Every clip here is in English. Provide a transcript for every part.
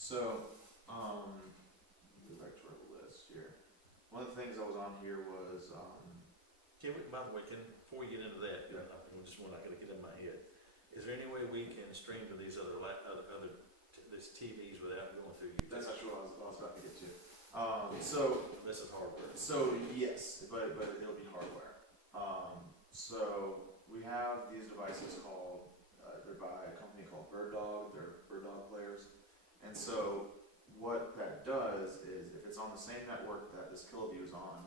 So, go back to our list here. One of the things that was on here was, Can we, by the way, before we get into that, Yeah. just one I gotta get in my head. Is there any way we can stream to these these TVs without going through YouTube? that's actually what I was about to get to. So, This is hardware. yes, but it'll be hardware. So we have these devices called, they're by a company called Bird Dog. They're Bird Dog players. And so what that does is, if it's on the same network that this KiloView is on,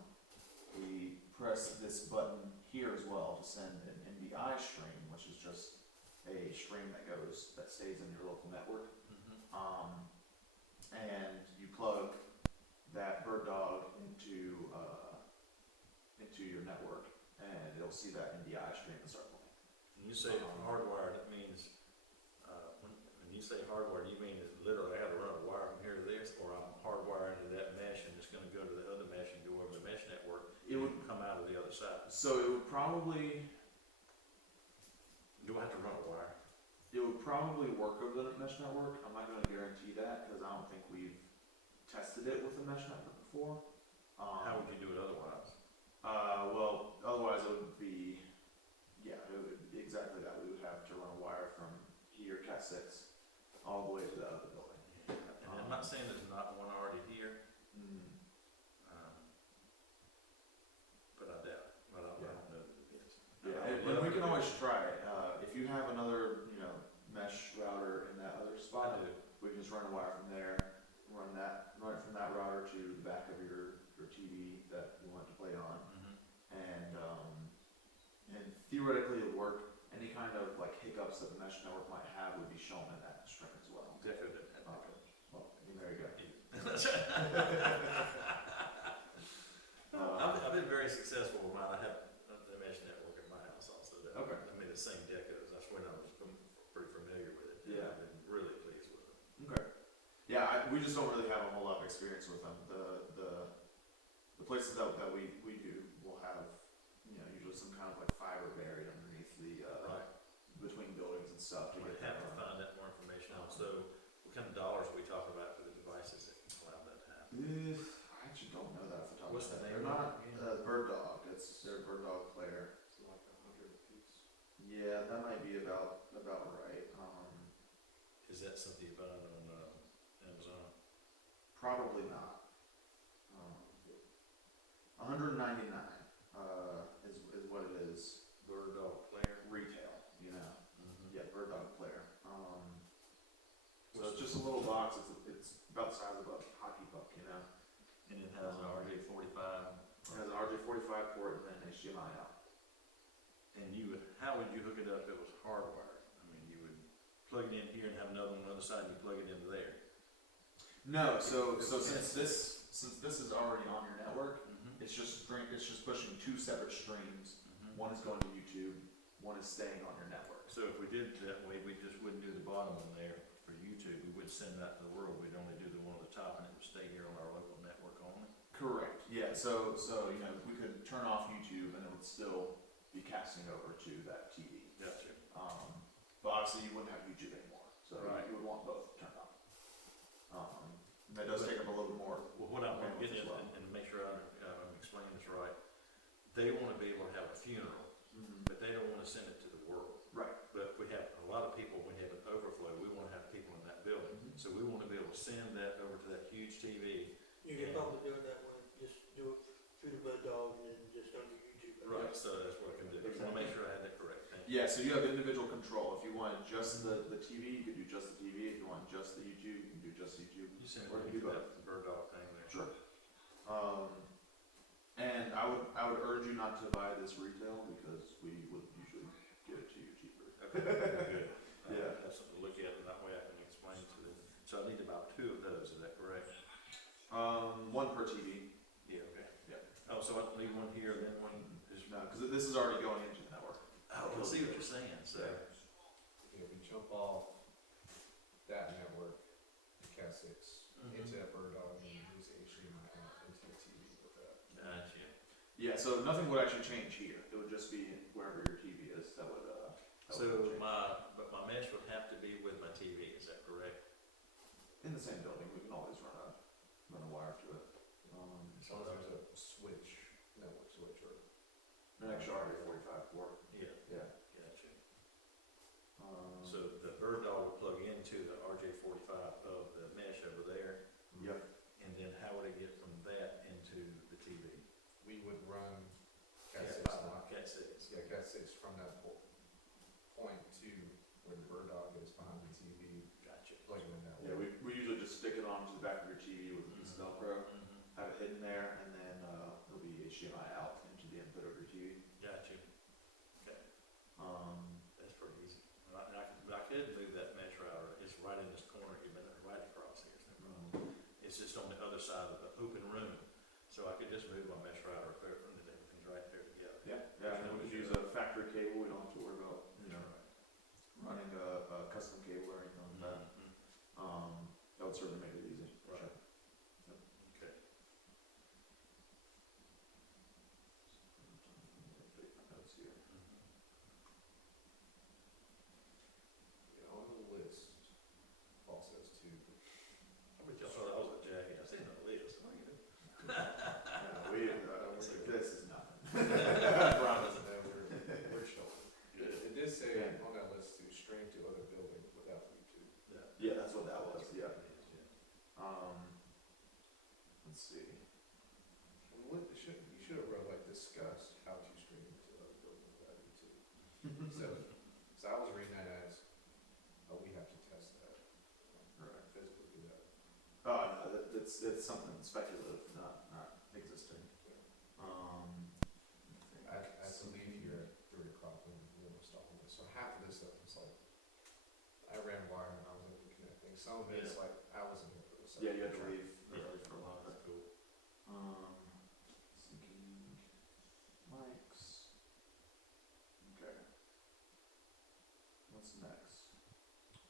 we press this button here as well to send an NBI stream, which is just a stream that stays in your local network. And you plug that Bird Dog into your network, and it'll see that NBI stream and start playing. When you say hardwired, it means, when you say hardwired, you mean it's literally I gotta run a wire from here to this, or I'm hardwired into that mesh and it's gonna go to the other mesh and go over the mesh network It would, and come out of the other side. so it would probably Do I have to run a wire? work over the mesh network. I'm not gonna guarantee that, because I don't think we've tested it with the mesh network before. How would you do it otherwise? Well, otherwise it would be, yeah, it would be exactly that. We would have to run a wire from here, Cat 6, all the way to the other building. And I'm not saying there's not one already here, but I doubt, but I don't know that it is. Yeah, and we can always try it. If you have another, mesh router in that other I spot, do. we can just run a wire from there, run it from that router to the back of your TV that you want it to play on, and theoretically it would work. Any kind of like hiccups that the mesh network might have would be shown in that stream as well. Definitely. Well, there you go. I've been very successful with mine. I have the mesh network at my house also. Okay. I mean, the same decos. That's when I was pretty familiar with it. Yeah. I've been really pleased with it. Okay. Yeah, we just don't really have a whole lot of experience with them. The places that we do will have, usually some kind of like fiber buried underneath the, Right. between buildings and stuff to We'd get have to that. find out more information on. So what kind of dollars are we talking about for the devices that can allow that to happen? I actually don't know that off the top What's of the my head. name They're of not, it again? Bird Dog. It's their Bird Dog player. It's like 100 apiece. Yeah, that might be about right. Is that something you find on Amazon? Probably not. 199 is what it is. Bird Dog player? Retail, Mm-hmm. Yeah, Bird Dog player. So it's just a little box. It's about the size of a hockey puck, And it has an RJ45. It has an RJ45 port and then HDMI out. And how would you hook it up if it was hardwired? I mean, you would plug it in here and have another on the other side and you plug it into there. No, so since this is already on your network, Mm-hmm. it's just pushing two separate streams. One is going to YouTube, one is staying on your network. So if we did it that way, we just wouldn't do the bottom one there for YouTube. We would send that to the world. We'd only do the one at the top and it would stay here on our local network only. Correct. Yeah. So we could turn off YouTube and it would still be casting over to that TV. Gotcha. But obviously you wouldn't have YouTube anymore, so Right. you would want both turned on. And that does take up a little bit more. Well, what I'm bandwidth getting as at, well. and make sure I'm explaining this right, they want to be able to have a funeral, but they don't want to send it to the world. Right. But we have a lot of people, we have an overflow, we want to have people in that building. So we want to be able to send that over to that huge TV. You can probably do it that way, just do it through the Bird Dog and then just under YouTube. Right, so that's what I can do. I want to make sure I have that correct. Thank you. Yeah, so you have individual control. If you want just the TV, you could do just the TV. If you want just the YouTube, you can do just YouTube. You send Or it you to do that Bird Dog thing there. Sure. And I would urge you not to buy this retail because we would usually give it to you cheaper. Okay, good. Yeah. That's something to look at, and that way I can explain to them. So I need about 2 of those, is that correct? One per TV. Yeah, okay. Yeah. Oh, so I leave one here, then one is. No, because this is already going into the network. Oh, I see what you're saying, so. If we jump off that network, the Cat 6, into that Bird Dog, and use HDMI out into the TV with that. Gotcha. Yeah, so nothing would actually change here. It would just be wherever your TV is that would. So my mesh would have to be with my TV, is that correct? in the same building, we can always run a wire to it. As long as there's a switch, network switch, or An extra RJ45 port. Yeah, Yeah. gotcha. Um, So the bird dog would plug into the RJ45 of the mesh over there, Yep. and then how would it get from that into the TV? we would run Cat Cat 6 five, line. Cat 6. Yeah, Cat 6 from that point to where the bird dog is behind the TV, Gotcha. plug it in that Yeah, way. we usually just stick it onto the back of your TV with a piece of Velcro, Mhm. have it hidden there, and then it'll be HDMI out into the input of your TV. Gotcha. Okay, Um, that's pretty easy. But I could move that mesh router, it's right in this corner, you've been right across here. It's just on the other side of the open room, so I could just move my mesh router there, and everything's right there together. yeah, and we can use a factory cable, we don't have to worry about, That's running a custom cable or anything like that. Mhm. That would certainly make it easy, for Right. sure. Okay. Take my notes here. Mhm. Yeah, on the list, Paul says too, I bet y'all thought I was a jackass, I didn't know this. This is nothing. Promise. we're showing. It did say on that list to stream to other buildings without Bluetooth. Yeah, that's what that was, That's yeah. what it is, Let's see. And you should have wrote like discuss how to stream to other buildings without Bluetooth. So I was reading that as, oh, we have to test that. Right. Physically do that. Oh, no, it's something speculative, not existing. I have to leave here at 3 o'clock when we'll install this. So half of this stuff is like, I ran wire and I was able to connect things. Some of it's like, I wasn't here for this. Yeah, you had to leave Yeah. early for a lot of That's it. cool. Syncing mics. Okay. What's next?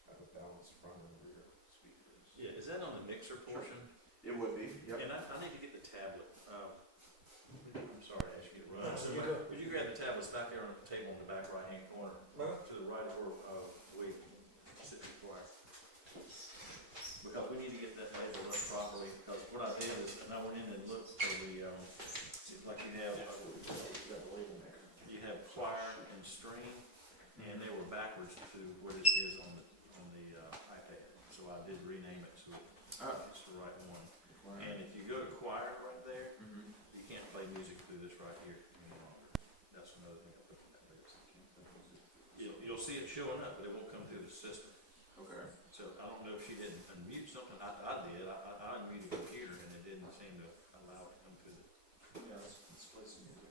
I have a balanced front and rear speakers. Yeah, is that on the mixer portion? It would be, yep. And I need to get the tablet. I'm sorry to ask you to run. You go. Would you grab the tablets back there on the table in the back right-hand corner, Huh? to the right of where we sit before? Because we need to get that labeled up properly, because what I did is, and I went in and looked for the, like you have, you have choir and string, and they were backwards to what it is on the iPad. So I did rename it so it's the right one. And if you go to choir right there, Mhm. you can't play music through this right here any longer. That's another thing I put in that list. You'll see it showing up, but it won't come through the system. Okay. So I don't know if she didn't unmute something. I did. I unmuted the computer and it didn't seem to allow it to come through the. Yeah, let's play some music.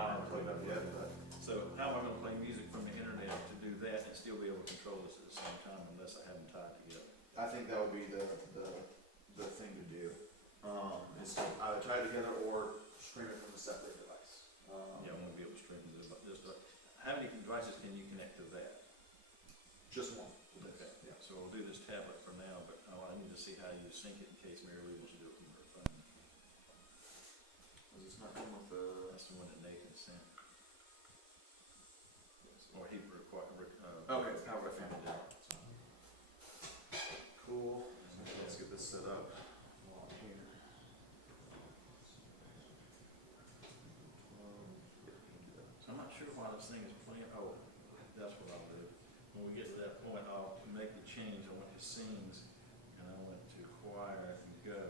I haven't played that yet, but So how am I gonna play music from the internet to do that and still be able to control this at the same time unless I have them tied together? I think that would be the thing to do. Is to either tie it together or stream it from a separate device. Yeah, I wanna be able to stream this, but just, how many devices can you connect to that? Just one. Okay, Yeah. so we'll do this tablet for now, but I need to see how you sync it in case Mary Lou wants to do it from her phone. Does this not come with the? That's the one that Nathan sent, or he required, Okay, how I found it out. Cool. Let's get this set up. While I'm here. So I'm not sure why this thing is playing, oh, that's what I'll do. When we get to that point, I'll make the change, I went to scenes, and I went to choir and go.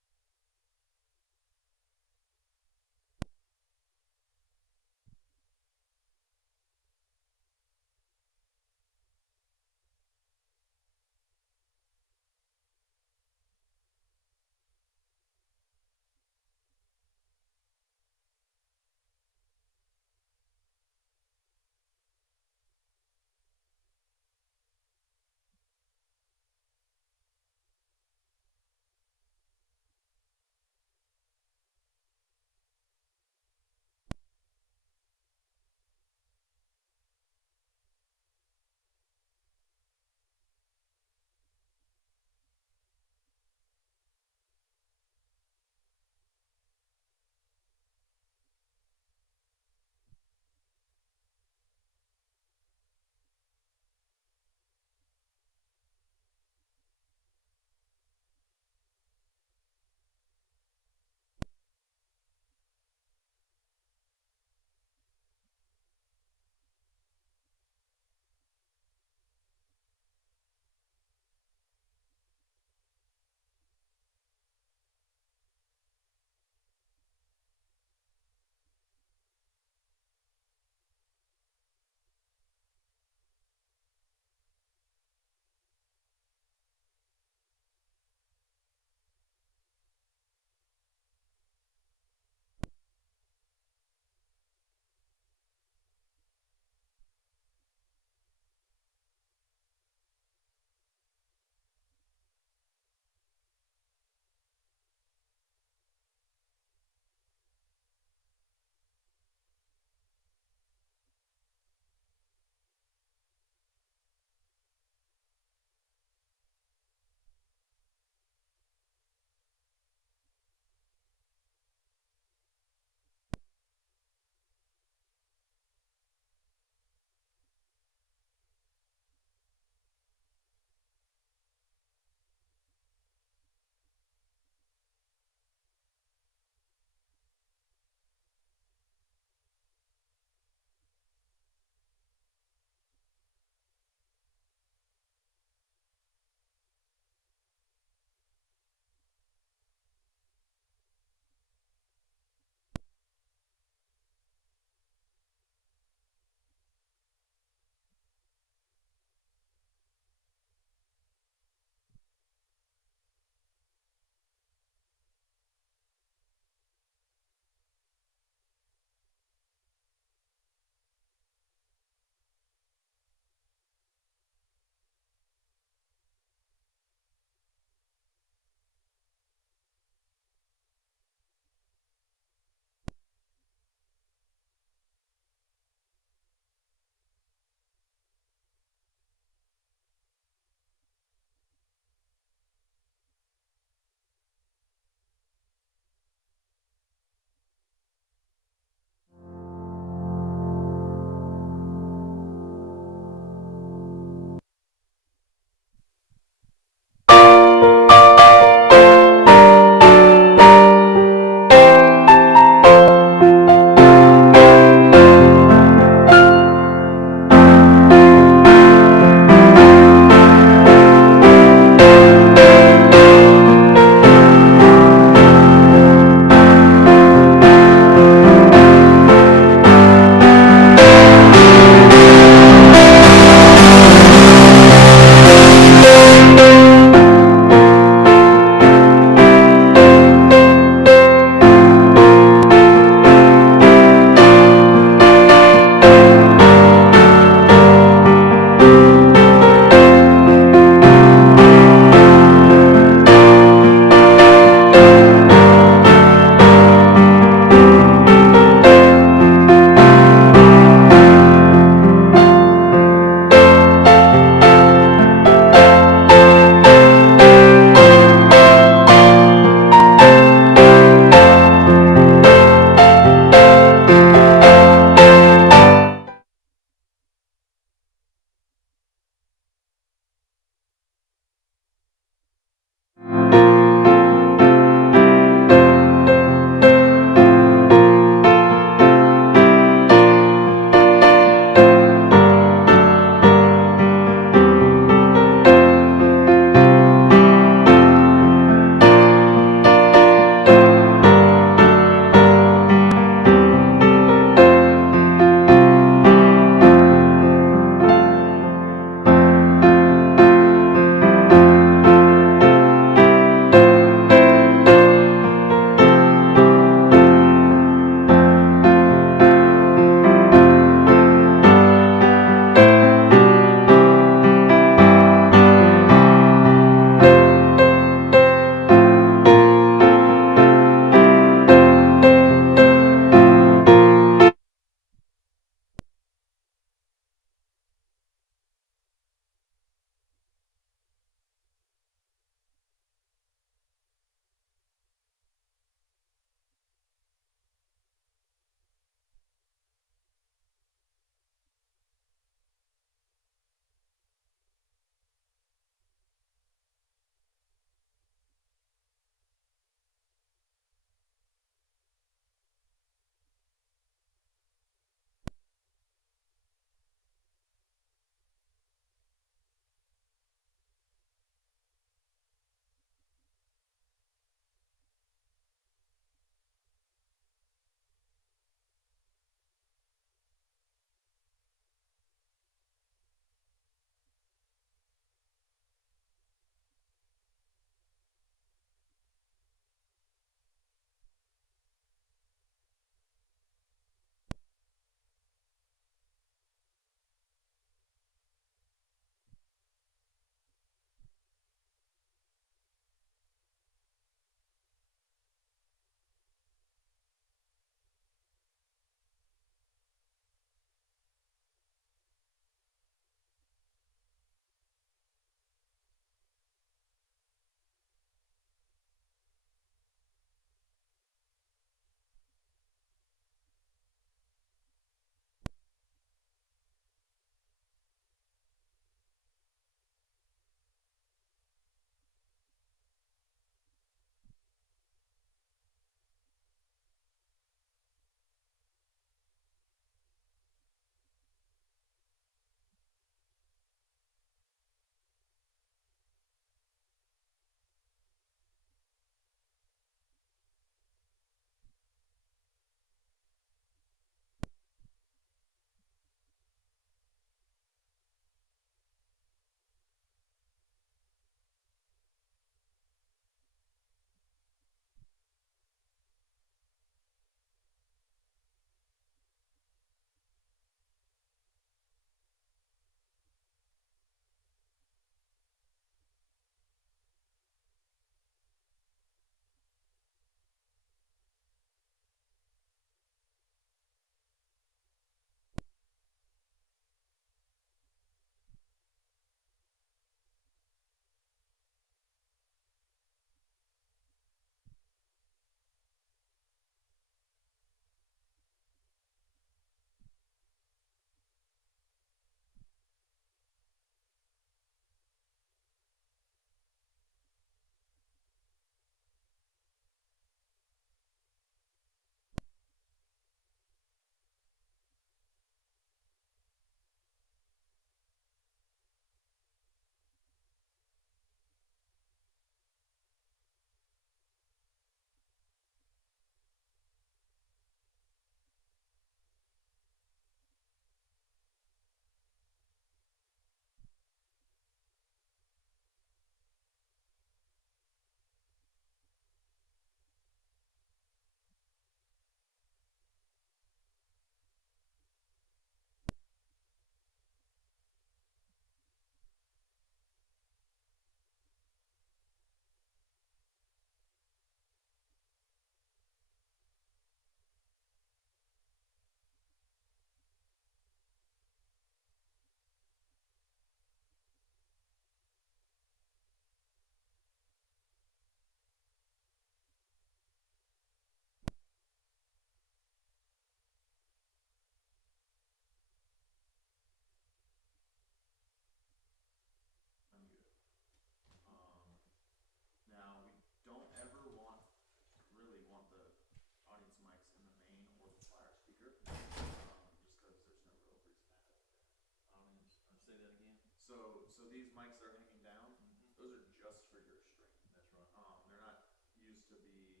these mics that are hanging down, those are just for your stream. That's right. They're not used to be,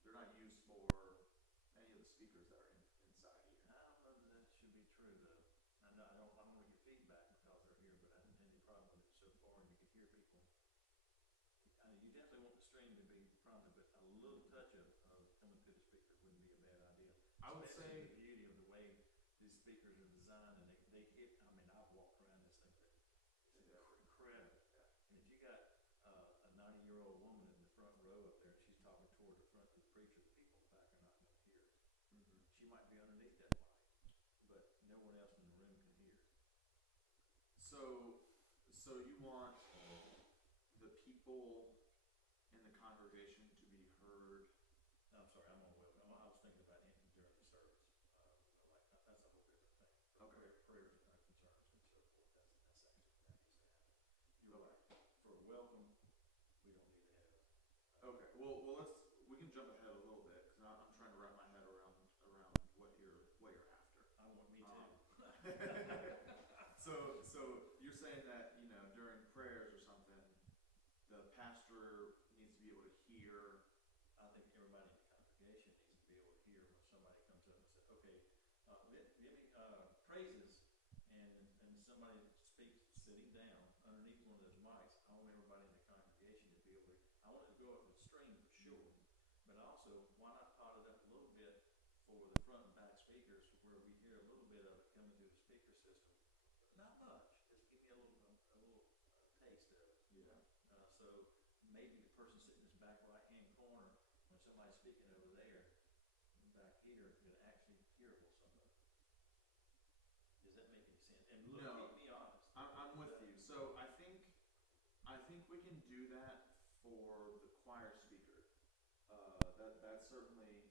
they're not used for any of the speakers that are inside here. I don't know that that should be true though. I don't want to get feedback because they're here, but I haven't had any problem with it so far, and you can hear people. I mean, you definitely want the stream to be prominent, but a little touch of coming through the speaker wouldn't be a bad idea. I would Especially say, the beauty of the way these speakers are designed, and they hit, I mean, I've walked around this thing, but it's incredible. And if you got a 90-year-old woman in the front row up there, and she's talking toward the front of the preacher, the people back are not gonna hear it. She might be underneath that mic, but no one else in the room can hear. so you want the people in the congregation to be heard. No, I'm sorry, I'm on well. I was thinking about him during the service. Like that's a whole different thing. Okay. Prayers and concerns and so forth. That's actually that needs to happen. You're right. For a welcome, we don't need to have it. Okay, well, we can jump ahead a little bit, because I'm trying to wrap my head around what you're after. I want me too. So you're saying that, you know, during prayers or something, the pastor needs to be able to hear. I think everybody in the congregation needs to be able to hear when somebody comes up and says, okay, give me praises, and somebody speaks sitting down underneath one of those mics. I want everybody in the congregation to be able to, I want it to go up the stream for sure, but also, why not pot it up a little bit for the front and back speakers where we hear a little bit of it coming through the speaker system, but not much, just give me a little taste of it. Yeah. So maybe the person sitting in this back right-hand corner, when somebody's speaking over there, back here, can actually hear what somebody. Does that make any sense? And look, No. keep me honest. I'm with you. So I think we can do that for the choir speaker. That's certainly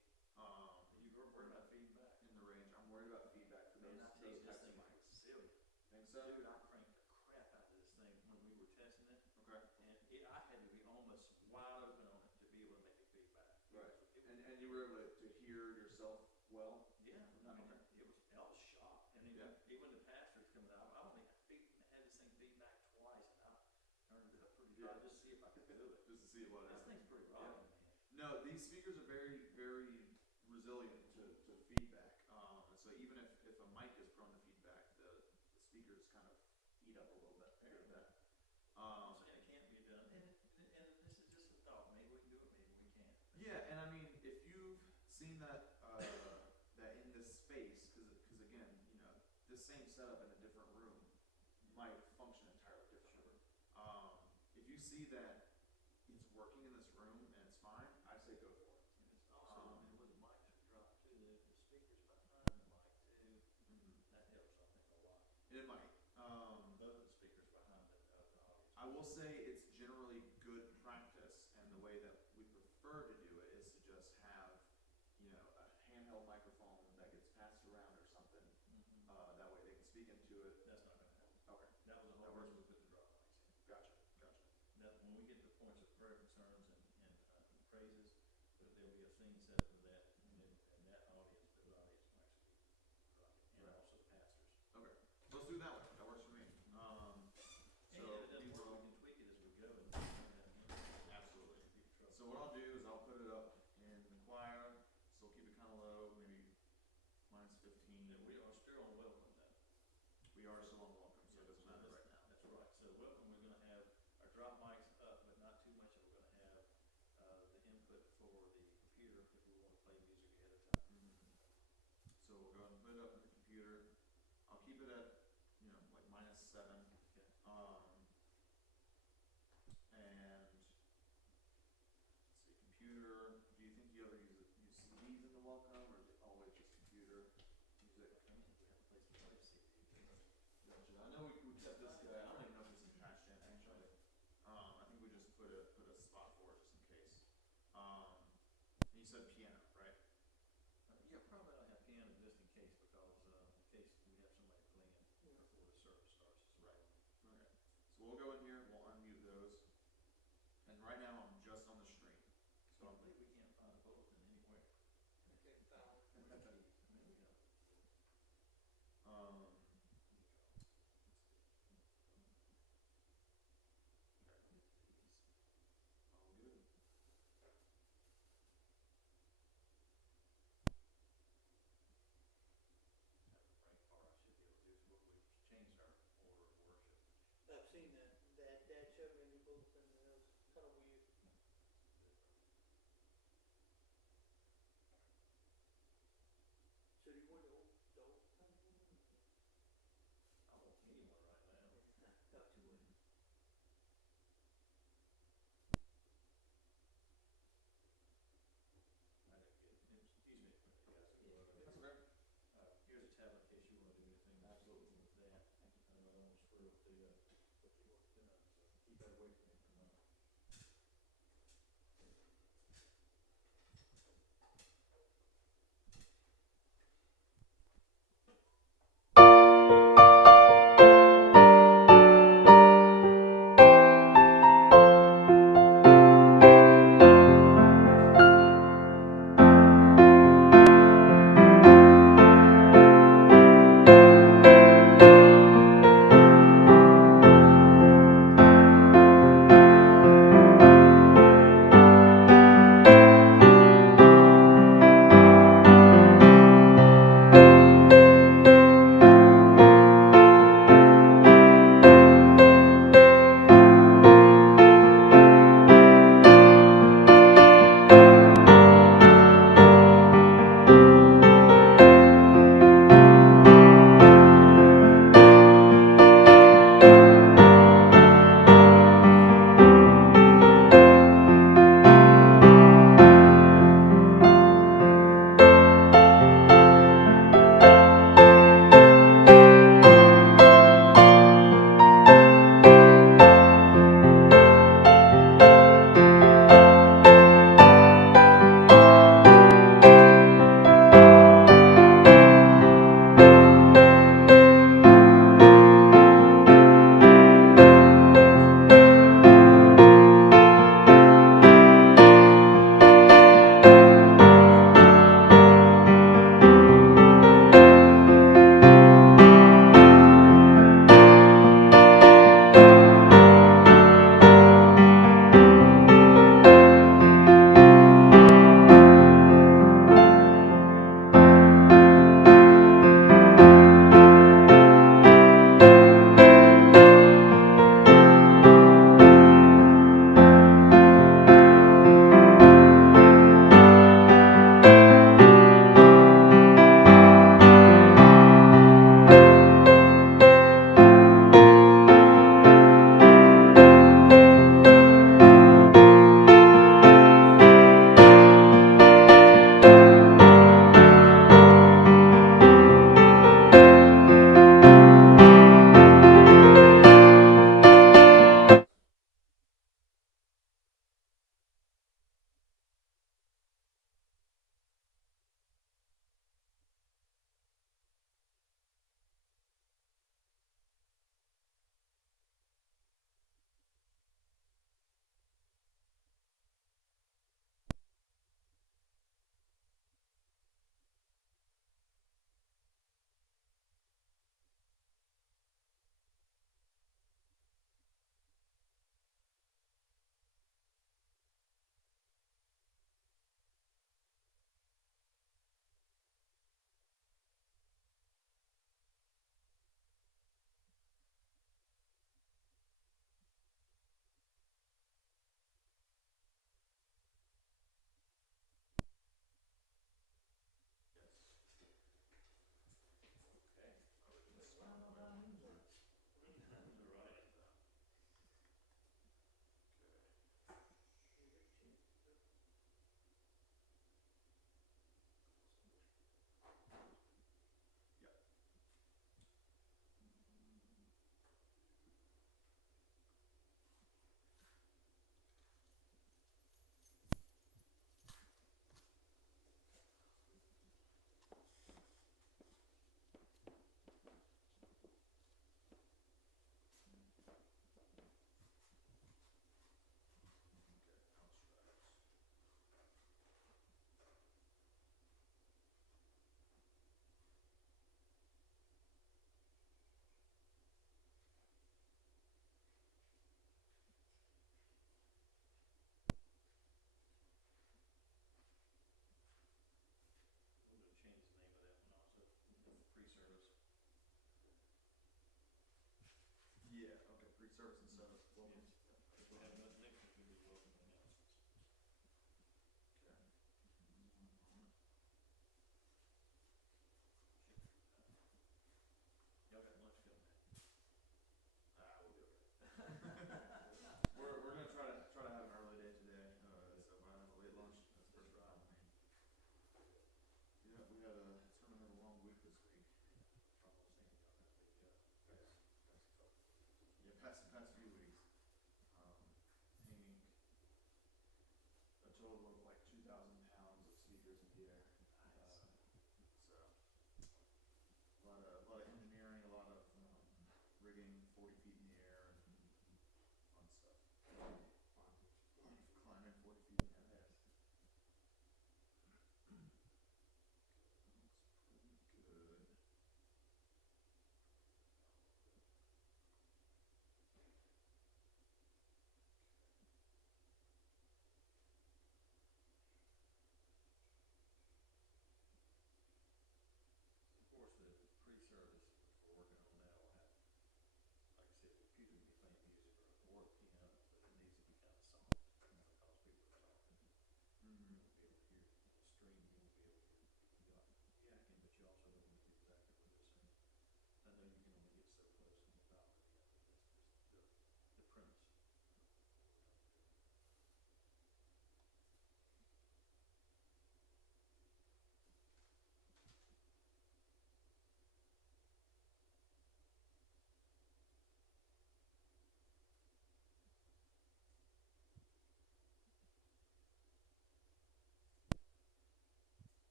You were worried about feedback. in the range. I'm worried about feedback for Man, those I tell you, this types thing of was mics. silly. Think so? Dude, I cranked the crap out of this thing when we were testing it, Okay. and I had to be almost wide open on it to be able to make it feedback. Right. It was- And you were able to hear yourself well. Yeah, I mean, Okay. I was shocked, and even the pastors coming out, I only had this thing feedback twice, and I turned it up pretty hard just to see if I could do it. Just to see what This happens. thing's pretty rotten, man. No, these speakers are very, very resilient to feedback. And so even if a mic is prone to feedback, the speakers kind of eat up a little bit. I'm saying it can't be done, and this is just a thought, maybe we can do it, maybe we can't. Yeah, and I mean, if you've seen that that in this space, because again, you know, this same setup in a different room might function entirely differently. If you see that it's working in this room and it's fine, I say go for it. And it's also, and with the mics that drop too, the speakers behind the mic too, that helps, I think, a lot. It might. Both of the speakers behind the audience. I will say it's generally good practice, and the way that we prefer to do it is to just have, you know, a handheld microphone that gets passed around or something. That way they can speak into it. That's not gonna happen. Okay, That was the whole reason we put the drop mics in. gotcha. That when we get to points of prayer concerns and praises, that there'll be a scene set for that, and that audience, those audience mics will be dropped, and Right. also pastors. Okay, let's do that one. That works for me. And So if it doesn't these work, will we can tweak it as we go. absolutely. So what I'll do is I'll put it up in the choir. So keep it kind of low, maybe minus 15. And we are still on welcome though. We are still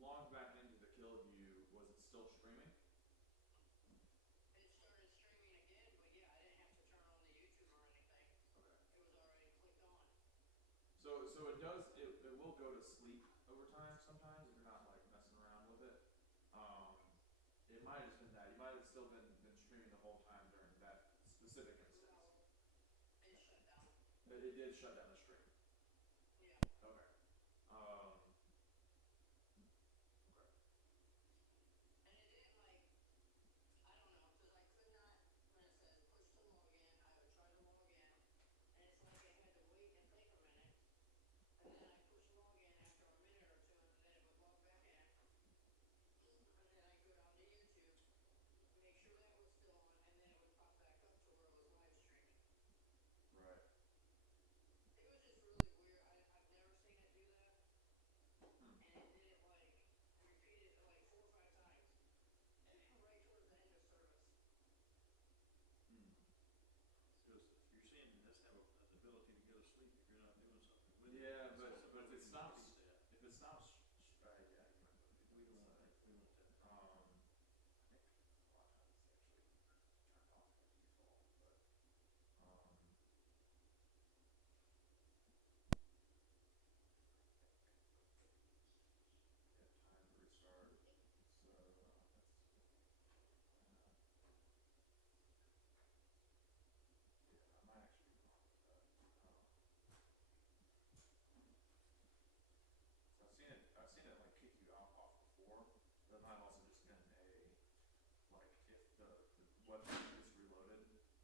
logged back into the KillaView, was it still streaming? It started streaming again, but yeah, I didn't have to turn on the YouTube or anything. Okay. It was already clicked on. So it does, it will go to sleep over time sometimes if you're not like messing around with it. It might have just been that, you might have still been streaming the whole time during that specific instance. It shut down. But it did shut down the stream. Yeah. Okay. Okay. And it didn't like, I don't know, cause I could not, when it says push to log in, I would try to log in, and it's like it had to wait and think a minute. And then I push log in after a minute or two, and then it would log back in. And then I go down to YouTube, make sure that was still on, and then it would pop back up to where it was live streaming. Right. It was just really weird. I've never seen it do that. Hmm. And it did it like, repeated it like 4 or 5 times. Right towards the end of service. Hmm. Because if you're saying it does have an ability to go to sleep if you're not doing something with it. Yeah, so but if it stops, that. if it stops, yeah, you might We don't want want that, we want that. I think a lot of times it's actually turned off by default, but, yeah, time to restart, so, that's, yeah, I might actually be wrong with that. So I've seen it like kick you out off before, but it might have also just been a, like, if the website gets reloaded, well, it's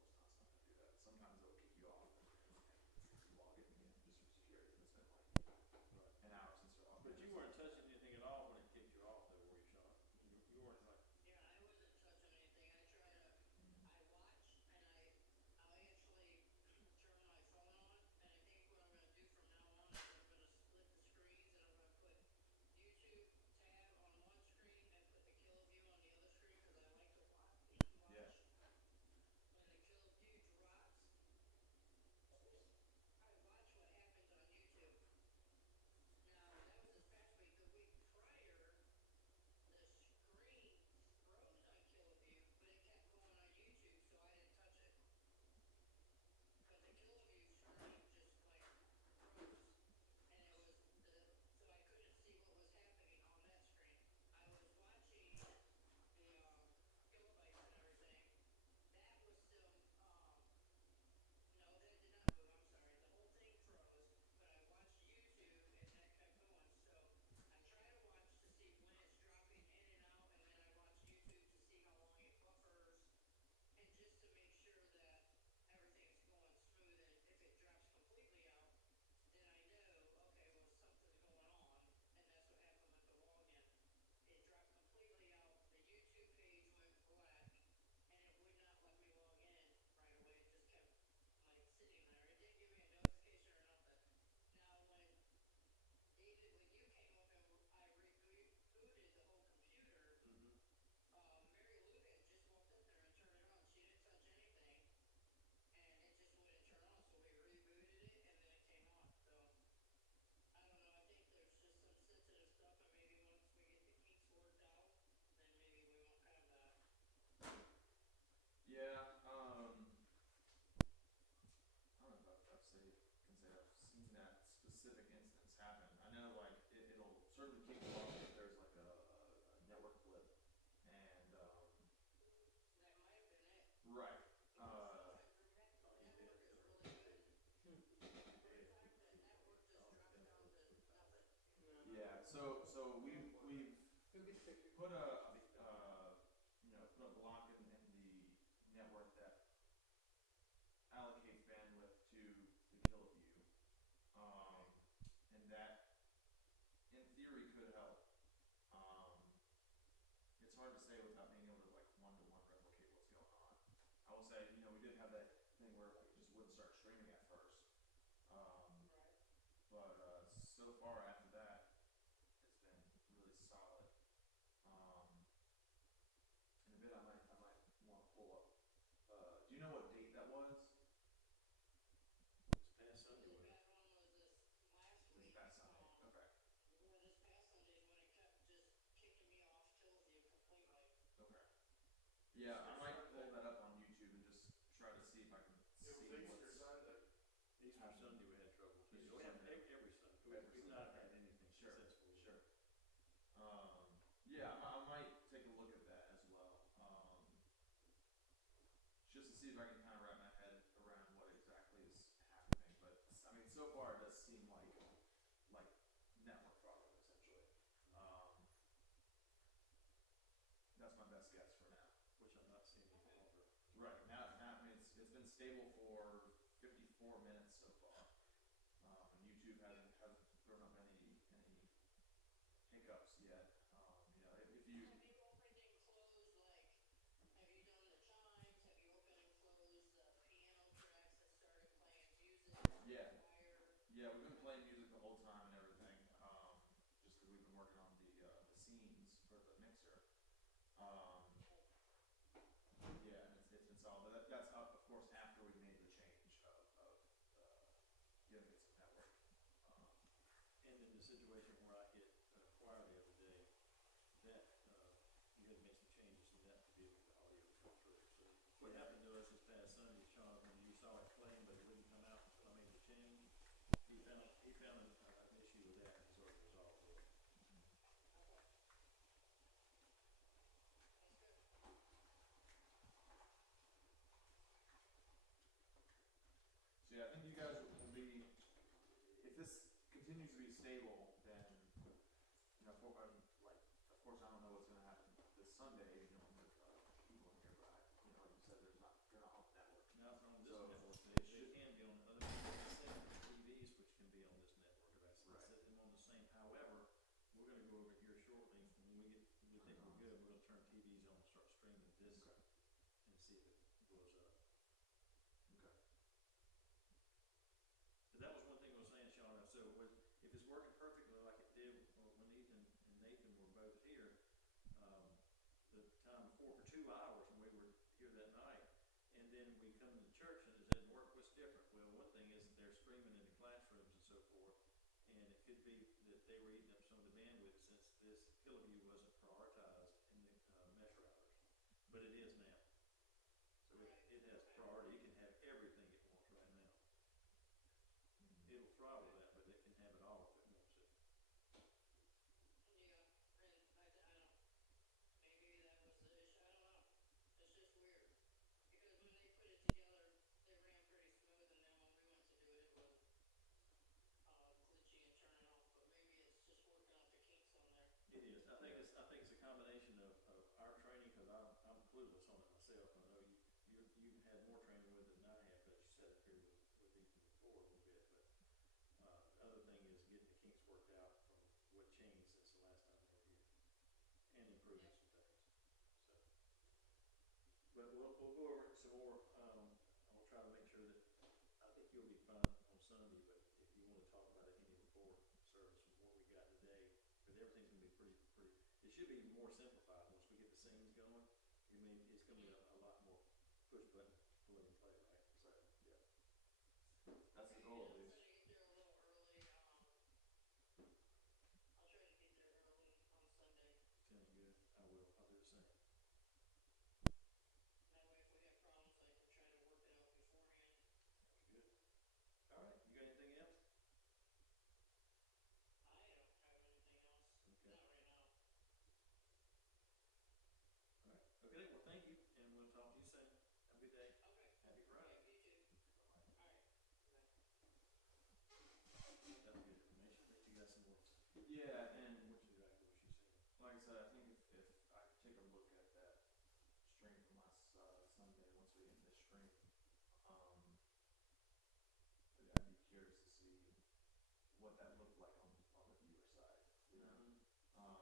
not something to do that, sometimes it'll kick you off and log in again, just for security, but it's been like an hour since they're logged in. But you weren't touching anything at all when it kicked you off though, were you, Sean? You weren't like, Yeah, I wasn't touching anything. I try to, I watch and I'll actually turn my phone on. And I think what I'm going to do from now on is I'm going to split the screens and I'm going to put YouTube tab on one screen and put the KillaView on the other screen because I like to watch. Yeah. When the KillaView drops, I watch what happens on YouTube. Now, that was this past week. The week prior, the screen froze on KillaView, but it kept going on YouTube, so I didn't touch it. But the KillaView screen just like froze, and it was so I couldn't see what was happening on that screen. I was watching the kilobytes and everything. That was still no, that did not move. I'm sorry. The whole thing froze, but I watched YouTube and that kept going. So I try to watch to see when it's dropping in and out, and then I watch YouTube to see how long it buffers, and just to make sure that everything's going smooth. And if it drops completely out, then I know, okay, well, something's going on, and that's what happened with the login. It dropped completely out. The YouTube page went black, and it would not let me log in right away. It just kept like sitting there. It didn't give me a notification or nothing. Now when you came up and I rebooted the whole computer, Mary Lou had just walked up there and turned it on. She didn't touch anything, and it just wouldn't turn on. So we rebooted it, and then it came on. So I don't know. I think there's just some sensitive stuff, and maybe once we get the kinks worked out, then maybe we won't have that. Yeah, I don't know if I've can say I've seen that specific instance happen. I know like it'll certainly kick you off if there's like a network blip, and That might have been it. right, The network is really good. Every time the network just drops down to nothing. yeah. So we've Who gets pictures? put put a block in the network that allocates bandwidth to the KillaView, and that in theory could help. It's hard to say without being able to like one-to-one replicate what's going on. I will say, we did have that thing where it just wouldn't start streaming at first. Right. But so far after that, it's been really solid. Yeah, I might pull that up on YouTube and just try to see if I can see what's. Easter Sunday we had trouble too. Easter We have Sunday. every Sunday. Every We've Sunday. not had anything Sure, successful. sure. Yeah, I might take a look at that as well. Just to see if I can kind of wrap my head around what exactly is happening. But I mean, so far it does seem like network problem essentially. That's my best guess for now. Which I'm not seeing any offer. Right now, I mean, it's been stable for 54 minutes so far. And YouTube hasn't thrown up any hiccups yet. You know, if you Have you opened and closed, like, have you done the chimes, have you opened and closed the piano tracks that started playing music? Yeah. Fire? Yeah, we've been playing music the whole time and everything, just because we've been working on the scenes for the mixer. Yeah, and it's been solid. But that's up, of course, after we made the change of giving it some network. And in the situation where I hit choir the other day, that, you had to make some changes to that to be able to get the audio to come through. So what happened to us this past Sunday, Sean, when you saw it playing, but it wouldn't come out until I made the change, he found an issue with that and sort of resolved it. That's good. So yeah, I think you guys will be, if this continues to be stable, then, you know, of course, I don't know what's gonna happen this Sunday, you know, with people nearby. You know, like you said, they're not on the network. Now it's on this So, network, it they should- can be on other TVs, which can be on this network, if I Right. set them on the same. However, we're gonna go over here shortly, and when we think we're good, we're gonna turn TVs on and start streaming this Okay. and see if it blows up. Okay. But that was one thing I was saying, Sean, so if it's working perfectly like it did when Ethan and Nathan were both here, the time before for 2 hours when we were here that night, and then we come to the church and it didn't work, what's different? Well, one thing is that they're streaming in the classrooms and so forth, and it could be that they were eating up some of the bandwidth since this Killaview wasn't prioritized in the mesh routers, but it is now. So it has priority, it can have everything it wants right now. It'll throttle that, but it can have it all if it wants it. Yeah, and I don't, maybe that was the issue, I don't know. It's just weird. Because when they put it together, they ran pretty smooth, and then when we went to do it, it was, glitchy and turning off, but maybe it's just working out the kinks on there. It is. I think it's a combination of our training, because I'm clueless on it myself. I know you had more training with it than I have, but you said it here with Ethan before a little bit. But the other thing is getting the kinks worked out from what changed since the last time we were here, and improving some things. So, but we'll go over it some more. I'll try to make sure that I think you'll be fine on Sunday. But if you want to talk about it any before service from what we got today, because everything's gonna be pretty. It should be more simplified once we get the scenes going. I mean, it's gonna be a lot more push button, plug and play, right? So, yeah. That's the goal, at I'll least. try to get there a little early, I'll try to get there early on Sunday. Sounds good. I'll do the same. That way if we have problems, I can try to work it out beforehand. Good. All right. You got anything else? I don't have anything else, Okay. not right now. All right. Okay. Well, thank you, and we'll talk to you soon. Have a good day. Okay. Happy Friday. Yeah, you too. Alright. That was good information. But you got some more. Yeah, and Which is exactly what she said. like I said, I think if I take a look at that stream from last Sunday, once we get this stream, I'd be curious to see what that looked like on the viewer side, you know?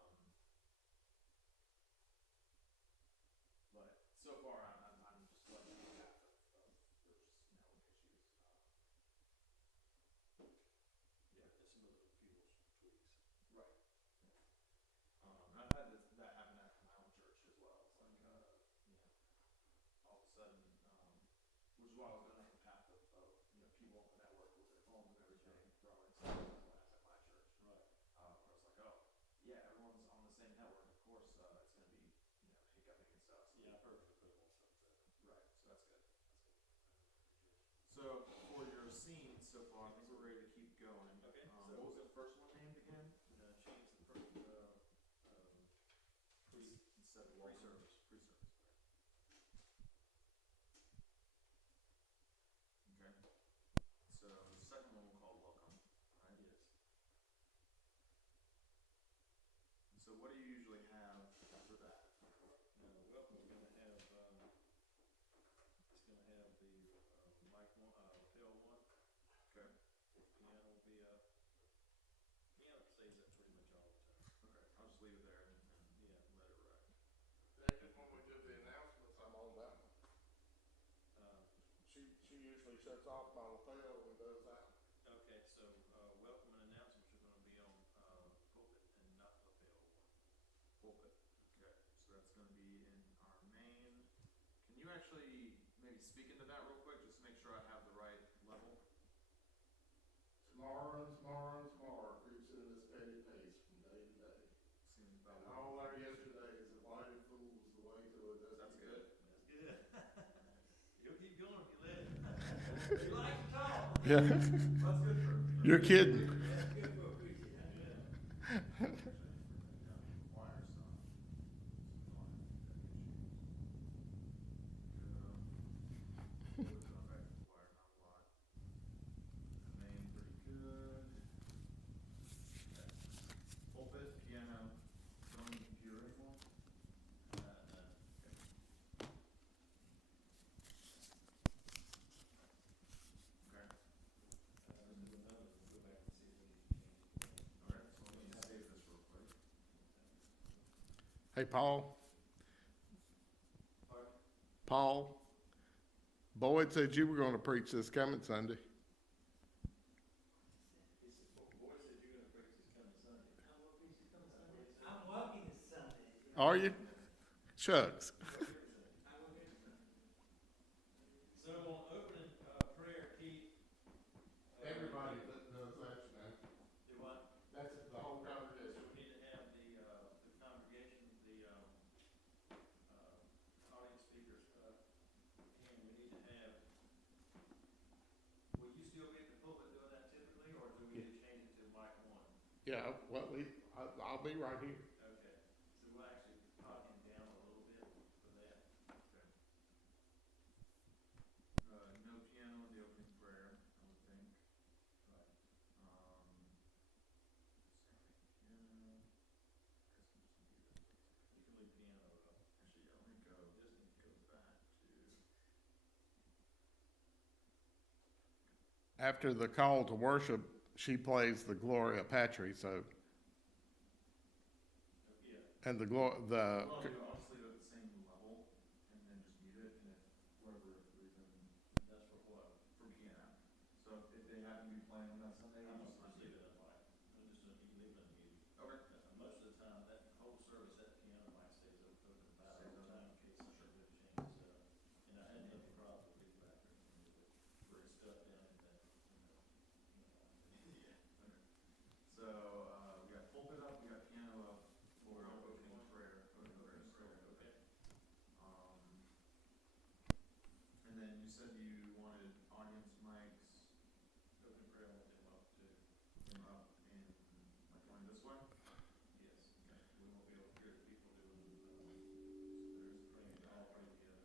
But so far, I'm just like on the path of there's just network issues. Yeah. There's some other few tweaks. Right. I've had that happen at my own church as well. It's like, you know, all of a sudden, which is why I was going down the path of you know, people on the network with their phones and everything, throwing stuff when I was at my church. Right. Where I was like, oh, yeah, everyone's on the same network. Of course, it's going to be, you know, hiccuping and stuff. So Yeah, I've heard from so far, I think we're ready to keep going. Okay, What was the first one named again? Change the first, Instead of Pre-service. Pre-service. Okay. So the second one we'll call welcome, right? yes. So what do you usually have for that? Now, welcome's gonna have, it's gonna have the, mic one, lapel one, Okay. piano will be up. Piano stays up pretty much all the time. Okay, I'll just leave it there and Yeah, let it ride. David, when we do the announcements, I'm on that one. She usually shuts off my lapel and does that. Okay, so, welcome and announcements are gonna be on, pulpit and not lapel one. pulpit. Okay, so that's gonna be in our main. Can you actually maybe speak into that real quick, just to make sure I have the right level? Tomorrow and tomorrow and tomorrow, preaching at this steady pace from day to day. Seems about And all there yesterday is a blinded fool's the way to it. That's good. That's good. You'll keep going if you let it. You like to talk. Yeah, That's good for. you're kidding. That's good for a preacher. Wire stuff. Wire, not a lot. The main, pretty good. Okay. Pulpit, piano, don't need computer anymore? No. Okay. This is another, we'll go back and see if we need to change it. Alright, so let me just save this real quick. Hey, Paul. Alright. Paul. Boyd said you were going to preach this coming Sunday. He said, boy said you're gonna preach this coming Sunday. I'm working this Sunday. I'm working this Sunday. Are you? Shucks. I'm working this Sunday. So on opening, prayer, Keith. Everybody that does that, you know, Do what? that's the whole congregation. We need to have the congregation, the, audience speakers, and we need to have, will you still be at the pulpit doing that typically, or do we need to change it to mic one? Yeah, well, I'll be right here. Okay, so we'll actually talk him down a little bit for that. Okay. No piano in the opening prayer, I would think. Right. Piano. You can leave piano up. Actually, yeah, let me go, Just in go back to. After the call to worship, she plays the Gloria Patri, so, Yeah. and the, Well, I'll just leave it at the same level and then just mute it, and if for whatever reason, That's for what? for piano. So if they happen to be playing on that Sunday, I'm you just just gonna leave it on mic. I'm just gonna, you can leave it unmuted. Okay. Most of the time, that whole service, that piano mic stays open about all Stays the open. time in case something good changes, and I hadn't had any problems with these back there. Bring stuff down and that, yeah. So, we got pulpit up, we got piano up for our opening prayer, Okay. And then you said you wanted audience mics, Open prayer, I want them up too. them up in, like going this way? Yes. Okay. We won't be able to hear the people doing, There's bringing it all three together.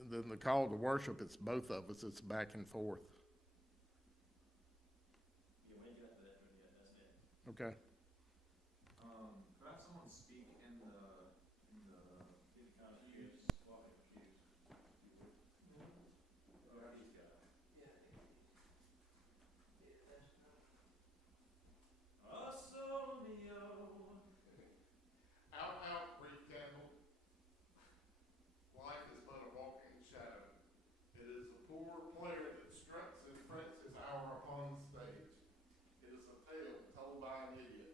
and then the call to worship, it's both of us, it's back and forth. Yeah, we ain't got to that one yet, that's it. Okay. could I have someone speak in the, Get the kind of cues, walking cues. Oh, he's got it. Yeah. Yeah, that's not. Asomio. Out, brief candle. Life is but a walking shadow. It is a poor player that struts and frets his hour upon the stage. It is a tale told by an idiot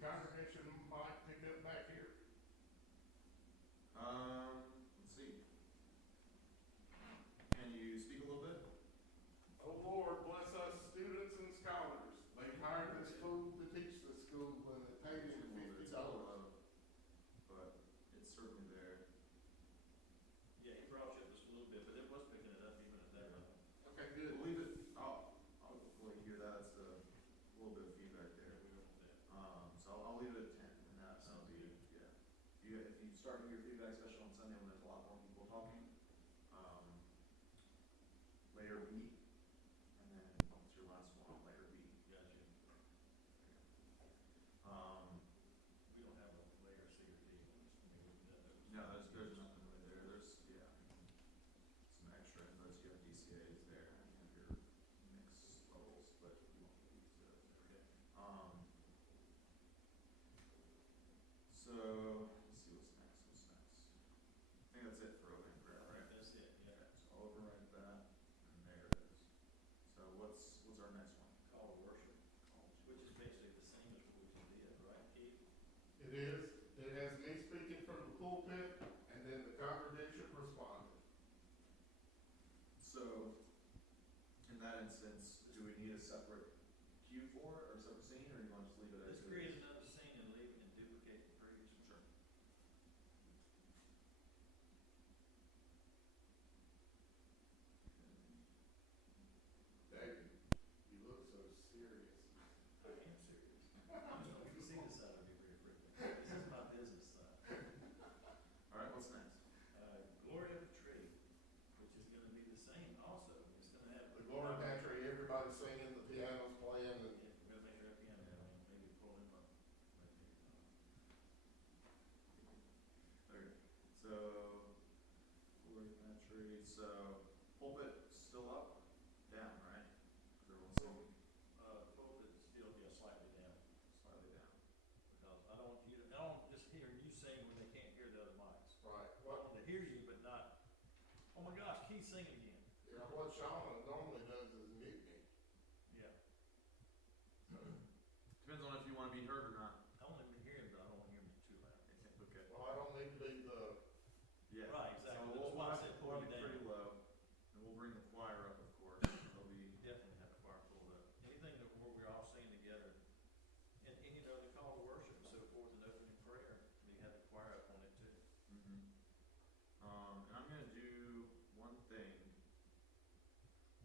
congregation might pick up back here. Let's see. Can you speak a little bit? Oh Lord, bless us students and scholars. They hired this fool to teach the school when it paid him It's $50. low, but it's certainly there. Yeah, he brought you just a little bit, but it was picking it up even at that level. Okay, good. Believe it, I'll let you hear that, it's a little bit of feedback There there. we go with that. So I'll leave it at 10, and that sounds good, yeah. If you start to hear feedback, especially on Sunday when there's a lot more people talking, layer B, and then what's your last one, layer B? Gotcha. Um, We don't have a layer C or D on this. I mean, no, there's nothing really there, there's, yeah, some extra inputs, you have DCAs there, and you have your mix levels, but you won't need these, Okay. So, let's see what's next, I think that's it for opening prayer, Right, right? that's it, yeah. So I'll overwrite that, and there it is. So what's our next one? Call to worship, which is basically the same as what we just did, right, Keith? It is. It has me speaking from the pulpit, and then the congregation responding. So, in that instance, do we need a separate cue for it, or a separate scene, or do you want to just leave it as Let's is? create another scene and leave it and duplicate the previous one. Sure. David, you look so serious. I am serious. You can see this side of me very frequently. This is my business side. Alright, what's next? Glory of the tree, which is gonna be the same also. It's gonna have. The glory pantry, everybody singing, the piano's playing, and Yeah, we're gonna measure up piano, maybe pull him up. Right there. Okay, so, glory pantry, so, pulpit still up, down, right? Cause everyone's singing Pulpit still be slightly down, slightly down. because I don't want you, I don't just hear you sing when they can't hear the other mics. right, I want to hear you, but not, oh my gosh, Keith singing again. yeah, what Shauna normally does is mute me. Yeah, Depends on if you wanna be heard or not. I want him to hear him, but I don't want to hear him too loud. Okay. Well, I don't need to be the, Yeah. Right, exactly. So That's why I said we'll pull be it down. pretty low, and we'll bring the choir up, of course, it'll be, Definitely have the choir pulled up. Anything that where we're all singing together, and you know, the call to worship and so forth, and opening prayer, we have the choir up on it too. and I'm gonna do one thing,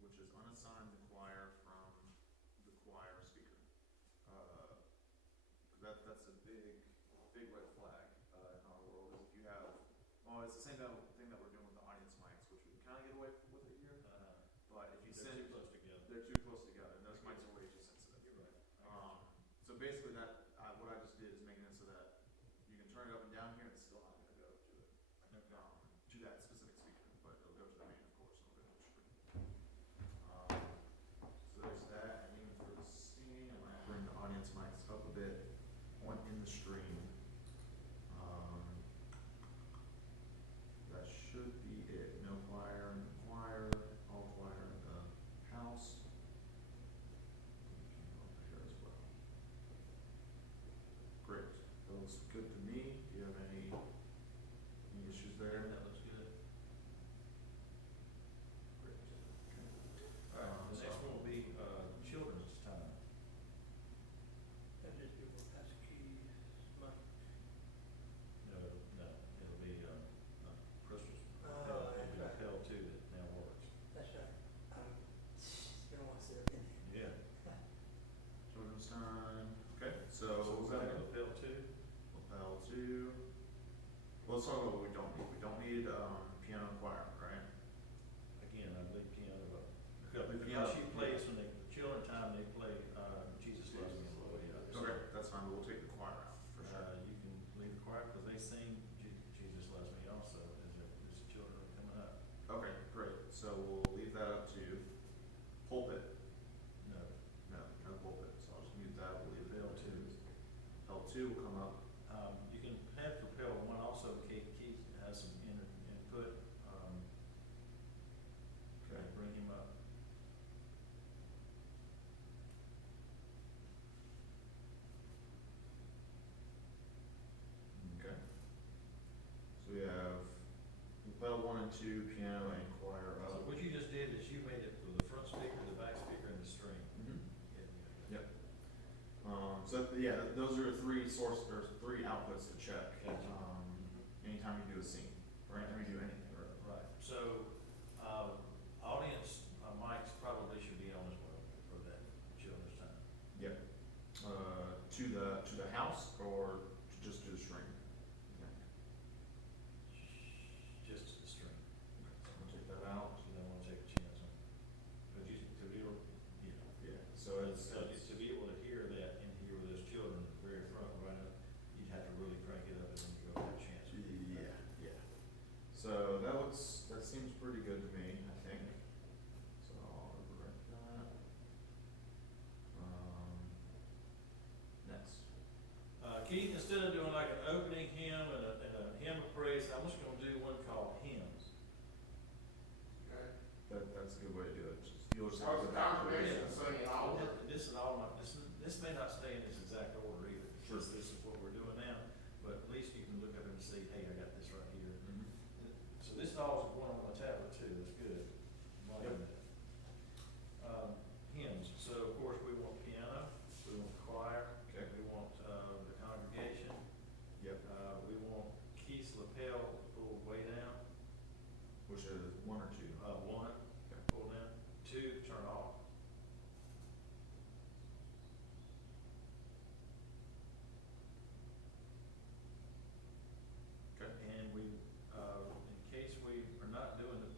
which is unassign the choir from the choir speaker. 'Cause that's a big red flag, in our world, is if you have, well, it's the same thing that we're doing with the audience mics, which we can kinda get away with it here, but if you They're too send, close together. they're too close together, and those mics are way too sensitive. You're right. So basically what I just did is making it so that you can turn it up and down here, and it's still not gonna go to it, to that specific speaker, but it'll go to the main, of course, it'll go to the screen. So there's that, and even for the scene, I might bring the audience mics up a bit, one in the stream. That should be it, no choir in the choir, all choir in the house. Here as well. Great, that looks good to me, do you have any issues there? That looks good. Great. All right, the next one will be, children's time. And just give them pass keys, money. No, it'll be, Crystal's. Oh, It'll be that's right. Pell two that now works. That's right. You don't want to sit up in there. Yeah. Children's time, okay, so what was we're that? gonna go Pell two. Lapel two. Well, let's talk about what we don't need. We don't need, piano and choir, right? Again, I believe piano, Leave because piano. she plays when they, children time, they play, Jesus Loves Me. Okay, that's fine, but we'll take the choir out, for sure. You can leave the choir, because they sing Jesus Loves Me also, as the children are coming up. Okay, great, so we'll leave that up to pulpit. No, No pulpit, so I'll just mute that, we'll leave Pell L two. two. L two will come up. You can have for Pell one also, Keith has some input, Okay. bring him up. 1 and 2, piano and choir So up. what you just did is you made it for the front speaker, the back speaker, and the string. Mhm. Yeah. Those are three three outputs to check, Gotcha. anytime you do a scene, or anytime you do anything, really. Right, so, audience, mics probably should be on as well for that children's time. Yep. To the house, or just to the string? Just the string. I'm gonna take that out. You don't wanna take a chance on, but you, to be able, yeah. Yeah, so it's, To be able to hear that in here with those children at the very front, right up, you'd have to really crank it up and then you go have a chance. yeah. So that seems pretty good to me, I think. So I'll overwrite that. Next. Keith, instead of doing like an opening hymn and a hymn of praise, I'm just gonna do one called hymns. Okay. That's a good way to do it. You'll just So have to the go back to congregation it. is singing all of it. This is all my, this may not stay in this exact order either, Sure. because this is what we're doing now, but at least you can look up and see, hey, I got this right here. Mhm. So this is all going on my tablet too, that's good. I'm liking Yep. that. Hymns, so of course we want piano, we want choir, Okay. we want, the congregation, Yep. we want Keith's lapel pulled way down, Which is 1 or 2? 1, Okay. pull down, 2, turn off. Okay. And we, in case we are not doing the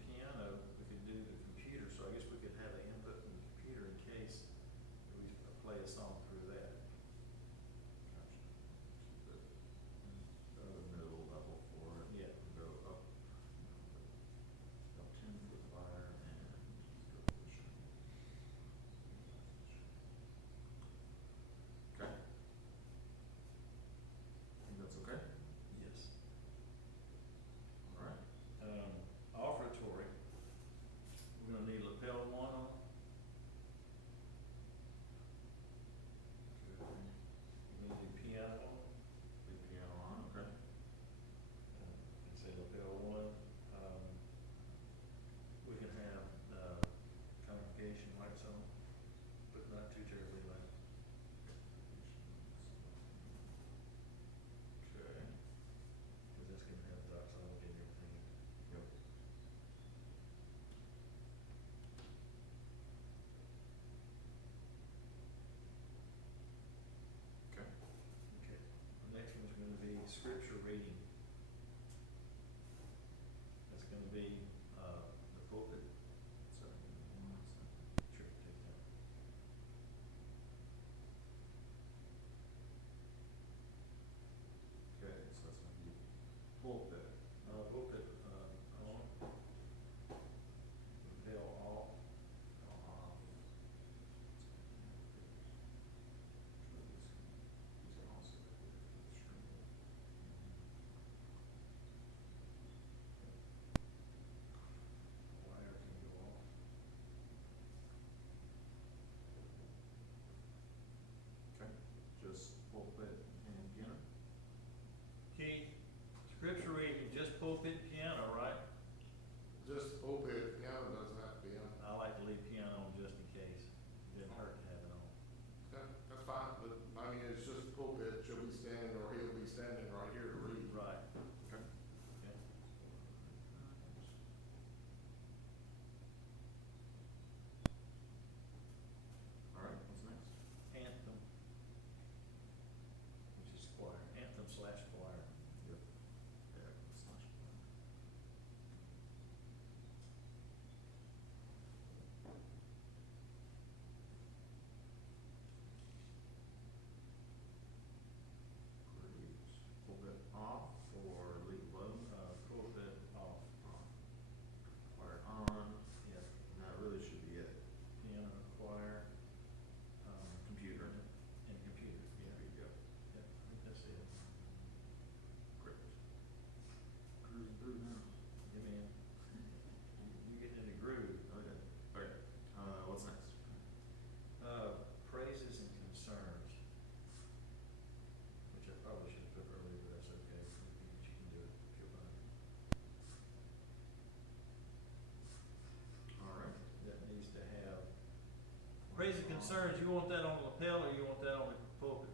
concerns, you want that on the lapel or you want that on the pulpit?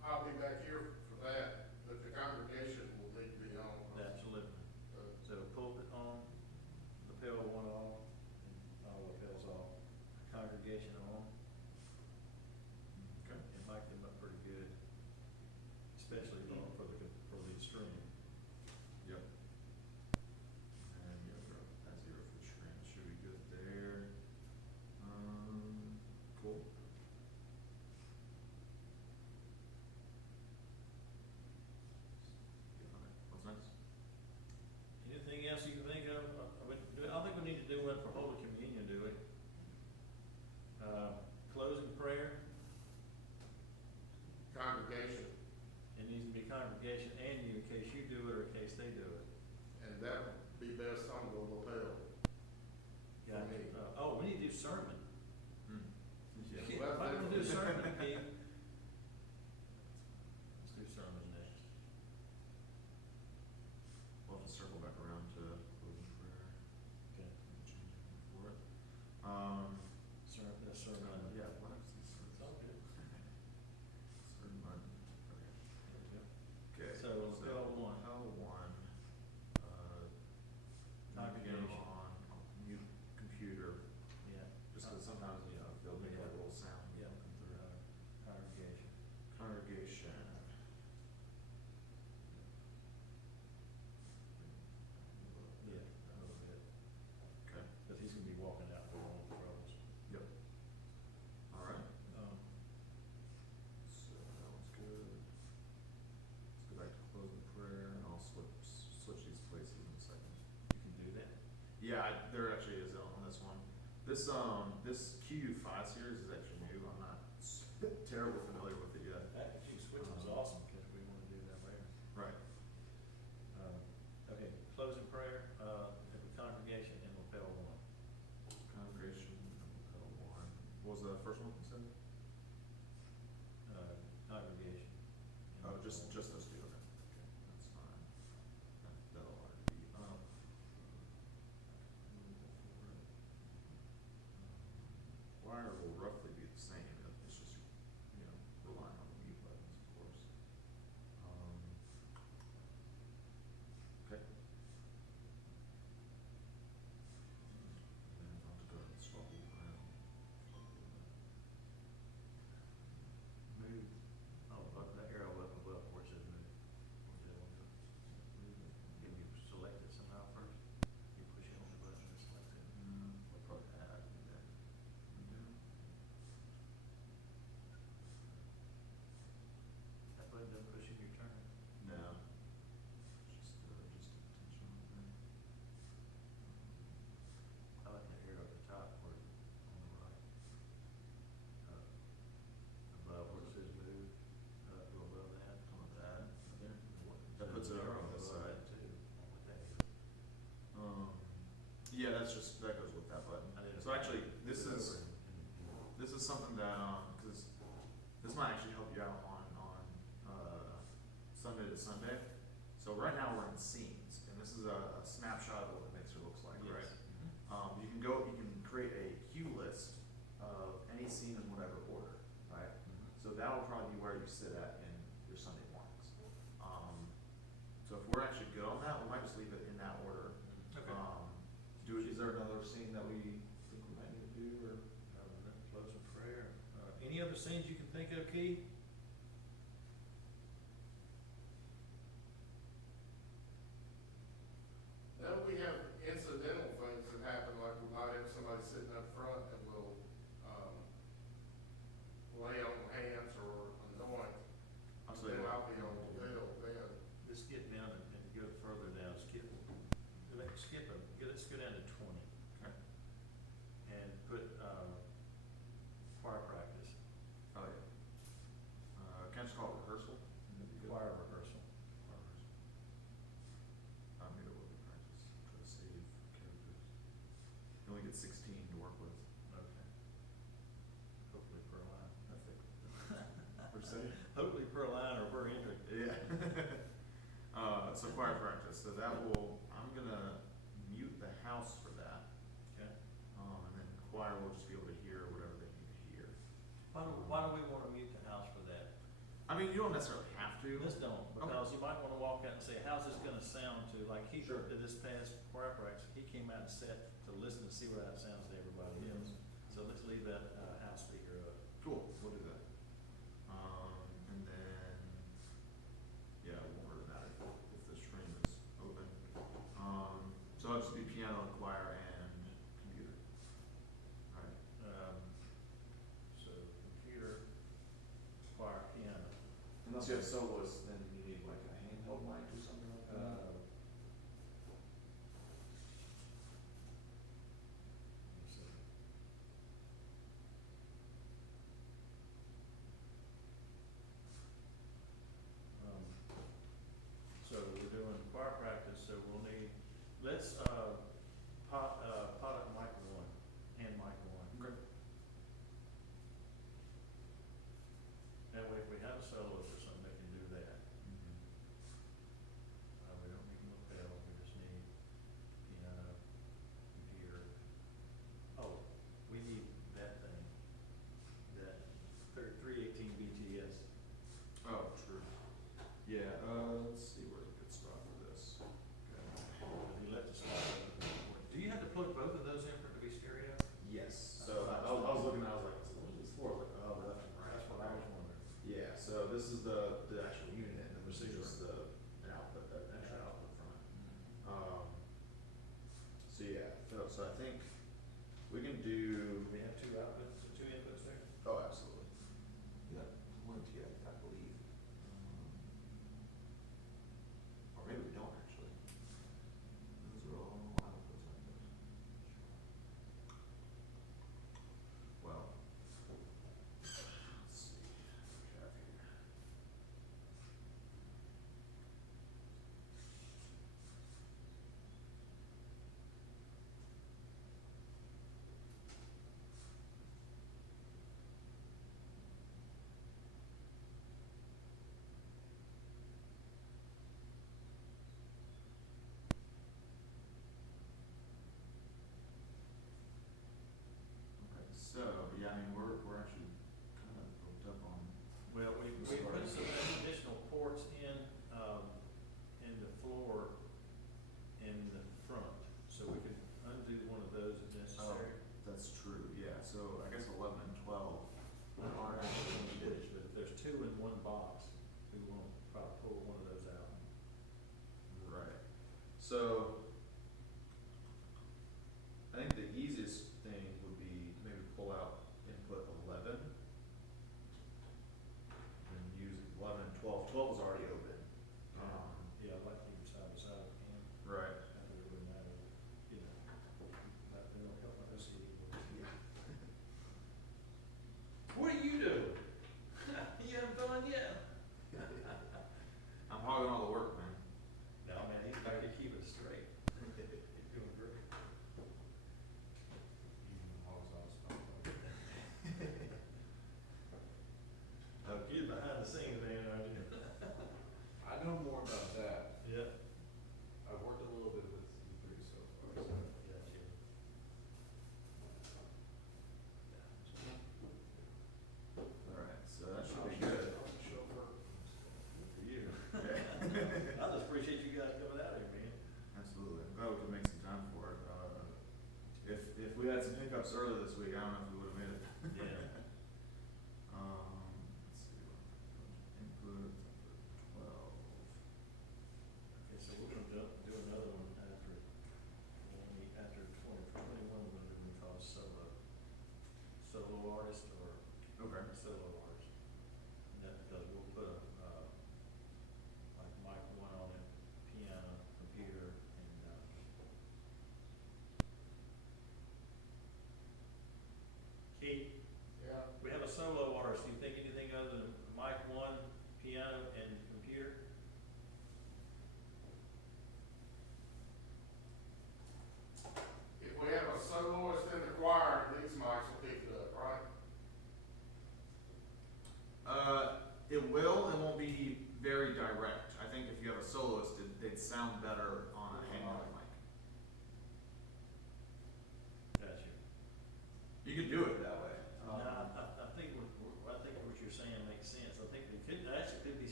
I'll be back here for that, but the congregation will need to be on. Absolutely. So pulpit on, lapel one off, and all lapels off, congregation on. Okay. It might come up pretty good, especially for the stream. Yep. And yeah, that's 0 for the screen, should be good there. Cool. What's next? Anything else you can think of? I think we need to do one for Holy Communion, do we? Closing prayer, Congregation, it needs to be congregation and you, in case you do it or in case they do it. and that would be best on the lapel. Got me. it. Oh, we need to do sermon. Yeah, Shit, well, if I don't do that's- sermon, Keith. Let's do sermon next. We'll have to circle back around to closing prayer. Okay. Change it for it. Sermon. Yeah, what else is It's all good. Sermon. There we go. Okay. So, L1. L1, Congregation. on mute computer, Yeah. just because sometimes, you know, they'll make a little sound. Yeah. come through. Congregation. Congregation. Yeah, a little bit. Okay, Because he's gonna be walking out for one of the troubles. yep. All right, Um, so that one's good. Let's go back to closing prayer, and I'll switch these places in a second. you can do that. Yeah, there actually is on this one. This QU5 series is actually new. I'm not terribly familiar with it yet. That G switch was awesome, because we wanna do that later. Right. Okay, closing prayer, have a congregation and lapel one. Congregation, L1. What was the first one you said? Congregation. and Oh, lapel just one. those two, okay. That's fine. That'll already be up. Wire will roughly be the same, it's just, you know, relying on the mute buttons, of course. Okay. And then I'll have to go ahead and swap it around. Move, oh, that arrow up above where it says move. Where's that one go? Can you select it somehow first? You push it on the button and select it. We'll probably add that. That button doesn't push you, your turn. No. Just intentional thing. I like that arrow at the top where, on the right. Above where it says move, go above that. I'll have to add it there. That There's puts it an over arrow on this above side. that too. What that is. Yeah, that goes with that button. I didn't- So actually, this Put it is, over and- this is something that, cause this might actually help you out on, Sunday to Sunday. So right now we're in scenes, and this is a snapshot of what the mixer looks like, right? Yes. Mhm. You can create a cue list of any scene in whatever order, right? So that will probably be where you sit at in your Sunday mornings. So if we're actually good on that, we might just leave it in that order. Okay. Is there another scene that we think we might need to do, or? Closing prayer. Any other scenes you can think of, Keith? Now, we have incidental things that happen, like we might have somebody sitting up front and will, lay on hands or anoint. I'll tell you Then what. I'll be on the bill then. Let's get down and go further down, skip, let's go down to 20. Okay. And put, choir practice, Oh, yeah. Can I just call it rehearsal? That'd be good. choir rehearsal. Choir rehearsal. Maybe it will be practice, try to save characters. You only get 16 to work with. Okay. Hopefully per line. What'd you say? Hopefully per line or per entry. Yeah. So choir practice, so that will, I'm gonna mute the house for that, Okay. and then choir will just be able to hear whatever we wanna mute the house for that? I mean, you don't necessarily have to. This don't, because you might wanna walk out and say, how's this gonna sound to, like he Sure. did this past choir practice, he came out and sat to listen to see where that sounds to everybody else. So let's leave that, house speaker up. Cool, we'll do that. And then, yeah, it won't really matter if the stream is open. So it'll just be piano, choir, and computer. Alright, So computer, choir, piano. unless you have soloists, then you need like a handheld mic or something like that. Let's see. So we're doing choir practice, so we'll need, let's, pot up mic one, hand mic one. Okay. That way, if we have a soloist or something, they can do that. We don't need lapel, we just need piano, computer. Oh, we need that thing, that 318 BTS. Oh, true. Yeah, let's see where's a good spot for this. Okay. If you let the slide, do you have to plug both of those in for it to be stereo? Yes, so I was looking, I was like, so what is this for? I was like, oh, left and right. That's what I was wondering. Yeah, so this is the actual unit, and then this is just an output, an extra output from it. So yeah, so I think we can do, Do we have two outputs, two inputs there? oh, absolutely. Yeah, plenty, I believe.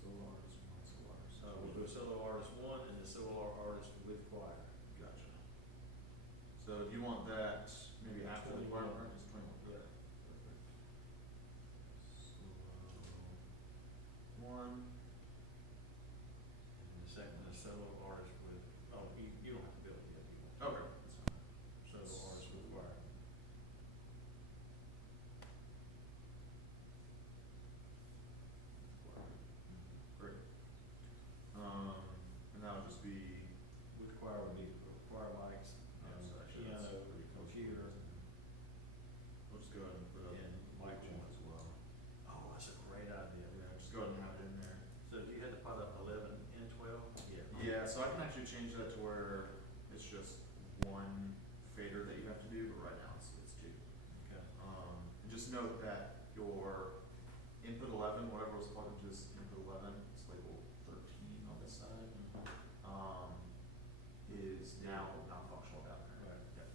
Solo artist one, solo artist. We'll do a solo artist one and the solo artist with choir. Gotcha. So do you want that maybe after the choir 21. practice, 21? Yeah. Perfect. Solo one. And the second is solo artist with, you don't have to build it yet. You want Okay, that's fine. Solo artist with choir. Great. And that'll just be, With choir would be choir mics, so actually that's piano, pretty close. computer, We'll just go ahead and put up and mic mic one as well. Oh, that's a great idea. Yeah, just go ahead and have it in there. So you had to put up 11 and 12? Yeah, so I can actually change that to where it's just one fader that you have to do, but right now it's two. Okay. And just note that your input 11, whatever was plugged into this input 11, it's labeled 13 on this side, is now not functional down there. Right. Yep.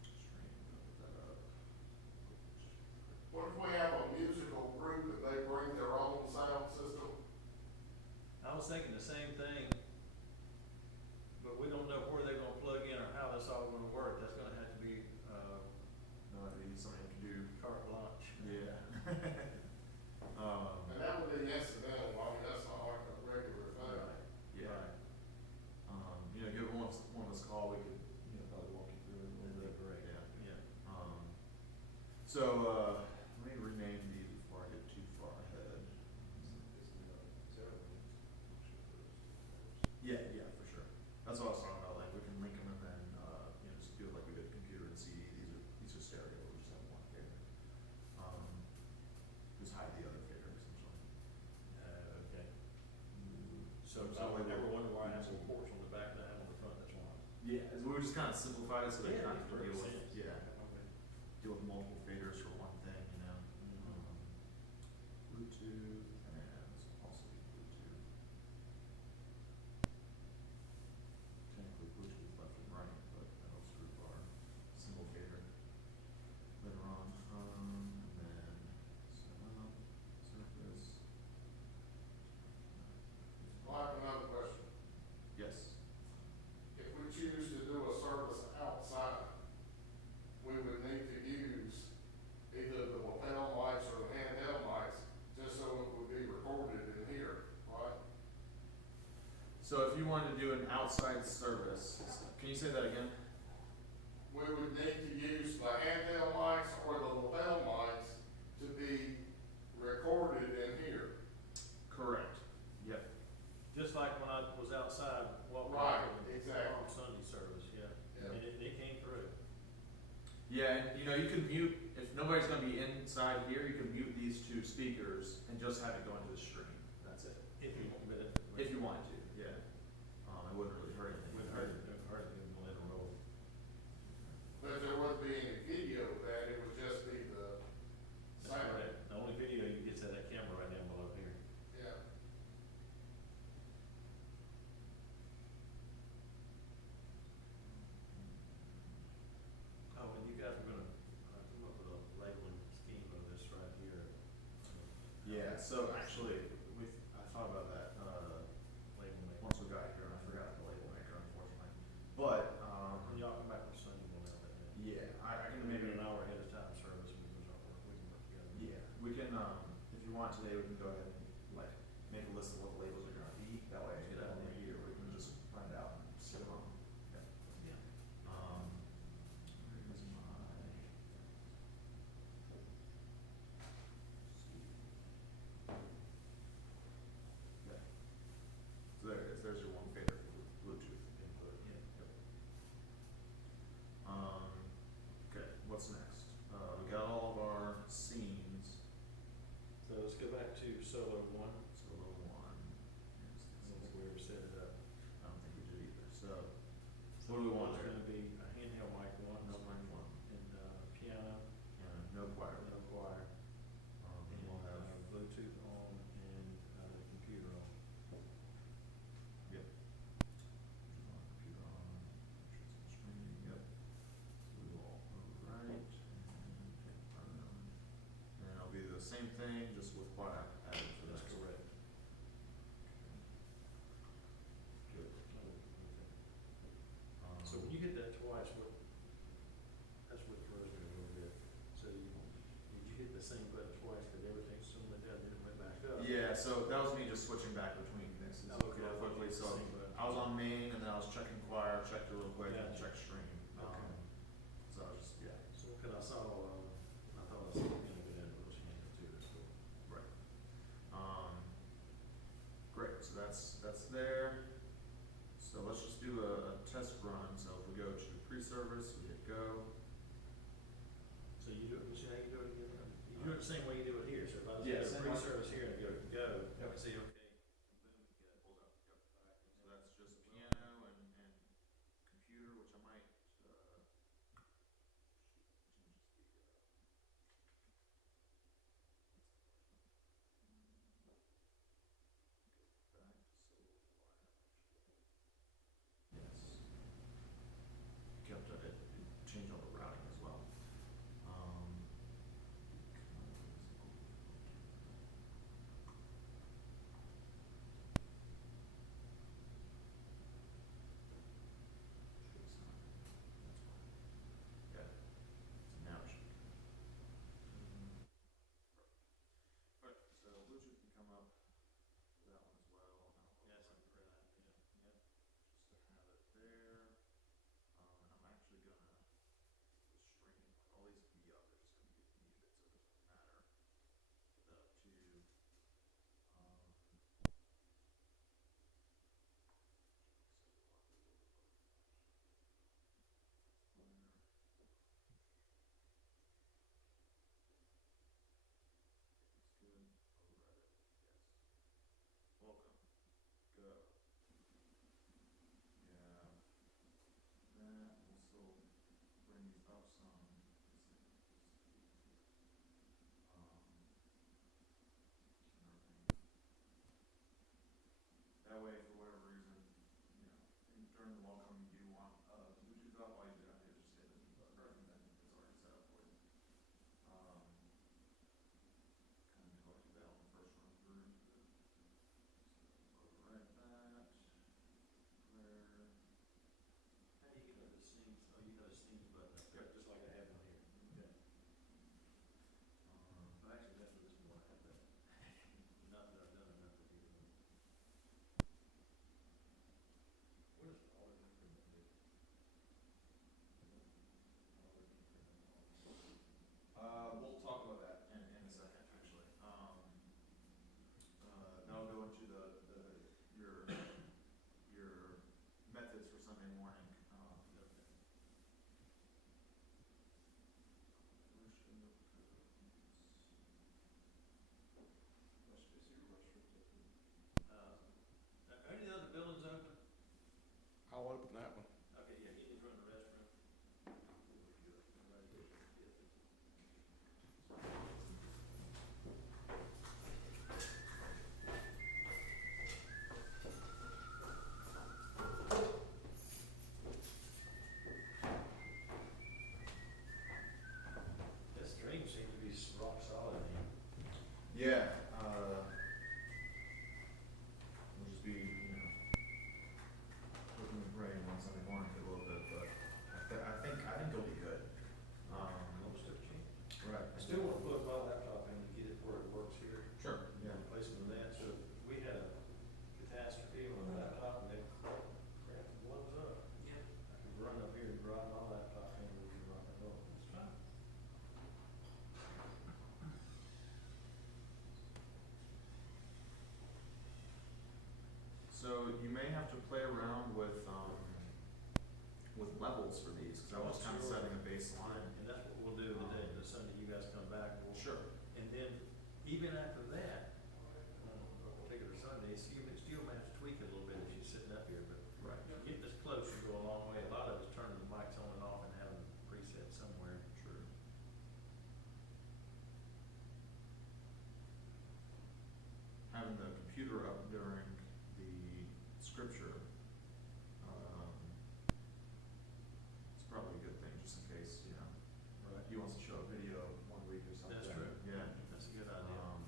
Stream, put that up. What if we have a musical group that they bring their own sound system? I was thinking the same thing, but we don't know where they're gonna plug in or how that's all gonna work. That's gonna have to be, No, I need somebody who can do, carte blanche. yeah. And that would be incidental, I mean, that's not like a regular thing. Yeah. Give one of us a call, we could, probably walk you through it a little bit. That'd be great. Yeah. Yeah. So, let me rename these before I get too far ahead. Yeah, for sure. That's what I was talking about, like, we can link them and then, just do it like we did computer and CD, these are stereo, we just have one fader. Just hide the other fader essentially. Okay. So, I would never wonder why I have some ports on the back and I have on the front, that's why. Yeah, we just kind of simplified it so that you don't have to makes deal with, sense. Okay. deal with multiple faders for one thing, Mhm. Bluetooth and also Bluetooth. Technically Bluetooth left and right, but that'll screw our single fader later on. And then setup, surface. I have another question. Yes. If we choose to do a service outside, we would need to use either the lapel mics or the handheld mics, just so it would be recorded in here, right? So if you wanted to do an outside service, can you say that again? We would need to use the handheld mics or the lapel mics to be recorded in here. Correct. Yep. Just like when I was outside, walking Right, around exactly. on Sunday service, yeah. Yeah. And it came through. Yeah, and you can mute, if nobody's gonna be inside here, you can mute these two speakers and just have it go into the stream. That's it. If you want, but If you wanted to, yeah. It wouldn't really hurt anything. Wouldn't hurt it to let it roll. But there wouldn't be any video of that, it would just be the That's sound. correct. The only video you get is that camera right down below here. Yeah. Oh, and you guys are gonna, come up with a labeling scheme of this right here. Yeah, so actually, I thought about that, Label maker. once we got here, and I forgot the label maker unfortunately. But, When y'all come back on Sunday, we'll have that. yeah, I can Maybe maybe, an hour ahead of time service, we can start work, we can work together. yeah, we can, if you want today, we can go ahead and like make a list of what the labels are gonna be. That way, Good when idea. we're here, we can just find out and sit them on. Yeah. Yeah. Where is my? Yeah. So there it is, there's your one fader for Bluetooth input. Yeah. Yep. Okay, what's next? We got all of our scenes. So let's go back to solo thing, just with choir added for That's this. correct. Good. So when you hit that twice, that's what throws me a little bit. So did you hit the same button twice, cause everything went down, then it went back up? Yeah, so that was me just switching back between mixes Oh, okay. real quickly, so Same button. I was on main and then I was checking choir, checked it real quick, and Gotcha. checked stream. Okay. So I was just, yeah, So, cause I thought I was gonna go down to those hands too, so. right. Great, so that's there. So let's just do a test run, so if we go to pre-service, we hit go. So you do it, you see how you do it again? You do it the same way you do it here, so if I just Yeah, do a same way. pre-service here and go, I Yep. can see, okay, boom, Yeah, yeah, pulls up, yep. back. So that's just piano and computer, which I might, change the, back to solo choir, actually. Yes. Kept it changed all the routing as well. Yeah, so now it should be good. Alright, so Bluetooth can come up for that one as well. Yes, I'm right, yeah, yep. Just to have it there. And I'm actually gonna, the stream, like all these can be up, they're just gonna get muted, so it doesn't matter. The two, it's good, override it, yes. Welcome, go. Yeah, that will still bring these up some. That way, for whatever reason, you know, during the welcome, you do want Bluetooth up, all you do have to just hit the mute button, and then it's already set up for you. Kind of neglected that on the first run through. So override that. Where? How do you get those scenes, oh, you got a scenes button up there, Yep. just like I have one here. Okay. Um, Well, actually, that's what this one I have that. Not that I've done enough of these. What is all the different do? We'll talk about that in a second, actually. That'll go into your methods for Sunday morning. Are any other buildings open? I'll open that one. Okay, yeah, he needs to run the restroom. This dream seems to be rock solid in here. Yeah, we'll just be, looking and praying on Sunday morning for a little bit, but I think it'll be good. Most of it can. Right. I still want to plug my laptop in to get it where it works here. Sure, yeah. Replacement of that, so if we had a catastrophe on the laptop and they, crap, blows up. Yeah. I could run up here and drop my laptop in and we can rock and roll. It's fine. So you may have to play around with levels for these, because I was kind of Sure. setting a baseline. And that's what we'll do today, the Sunday you guys come back, we'll. Sure. And then, even after that, a particular Sunday, still may have to tweak it a little bit as you're sitting up here, but Right. getting this close, you go a long way. A lot of it's turning the mics on and off and having presets somewhere. True. Having the computer up during the scripture, it's probably a good thing, just in case, Right. he wants to show a video one week or something. That's true. Yeah. That's a good idea.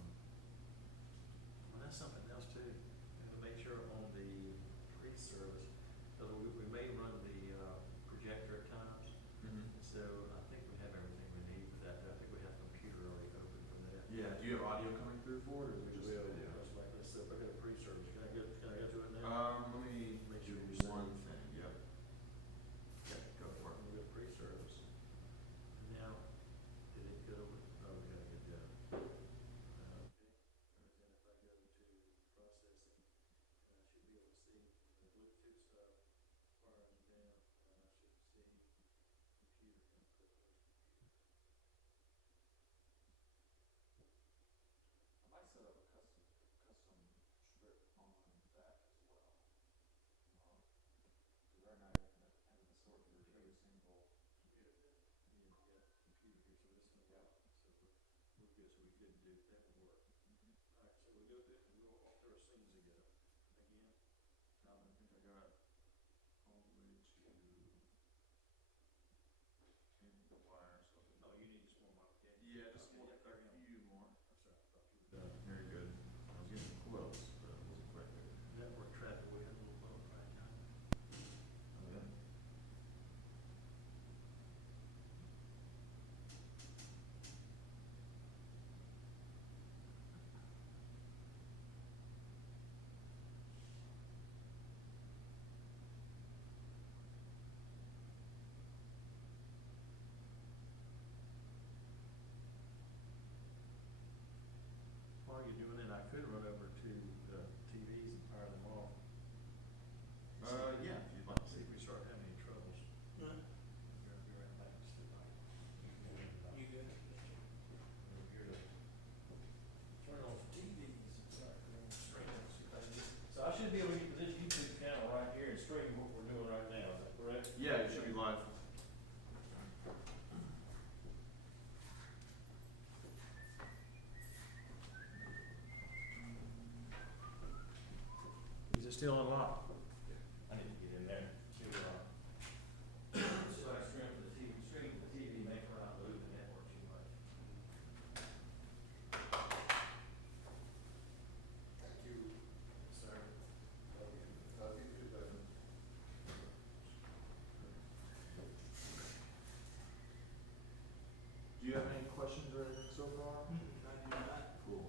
still unlocked? I need to get in there, see what see what I stream the TV, make sure I'm losing the network too much. Thank you. Sir. Love you too, buddy. Do you have any questions or anything so far? I do not. Cool.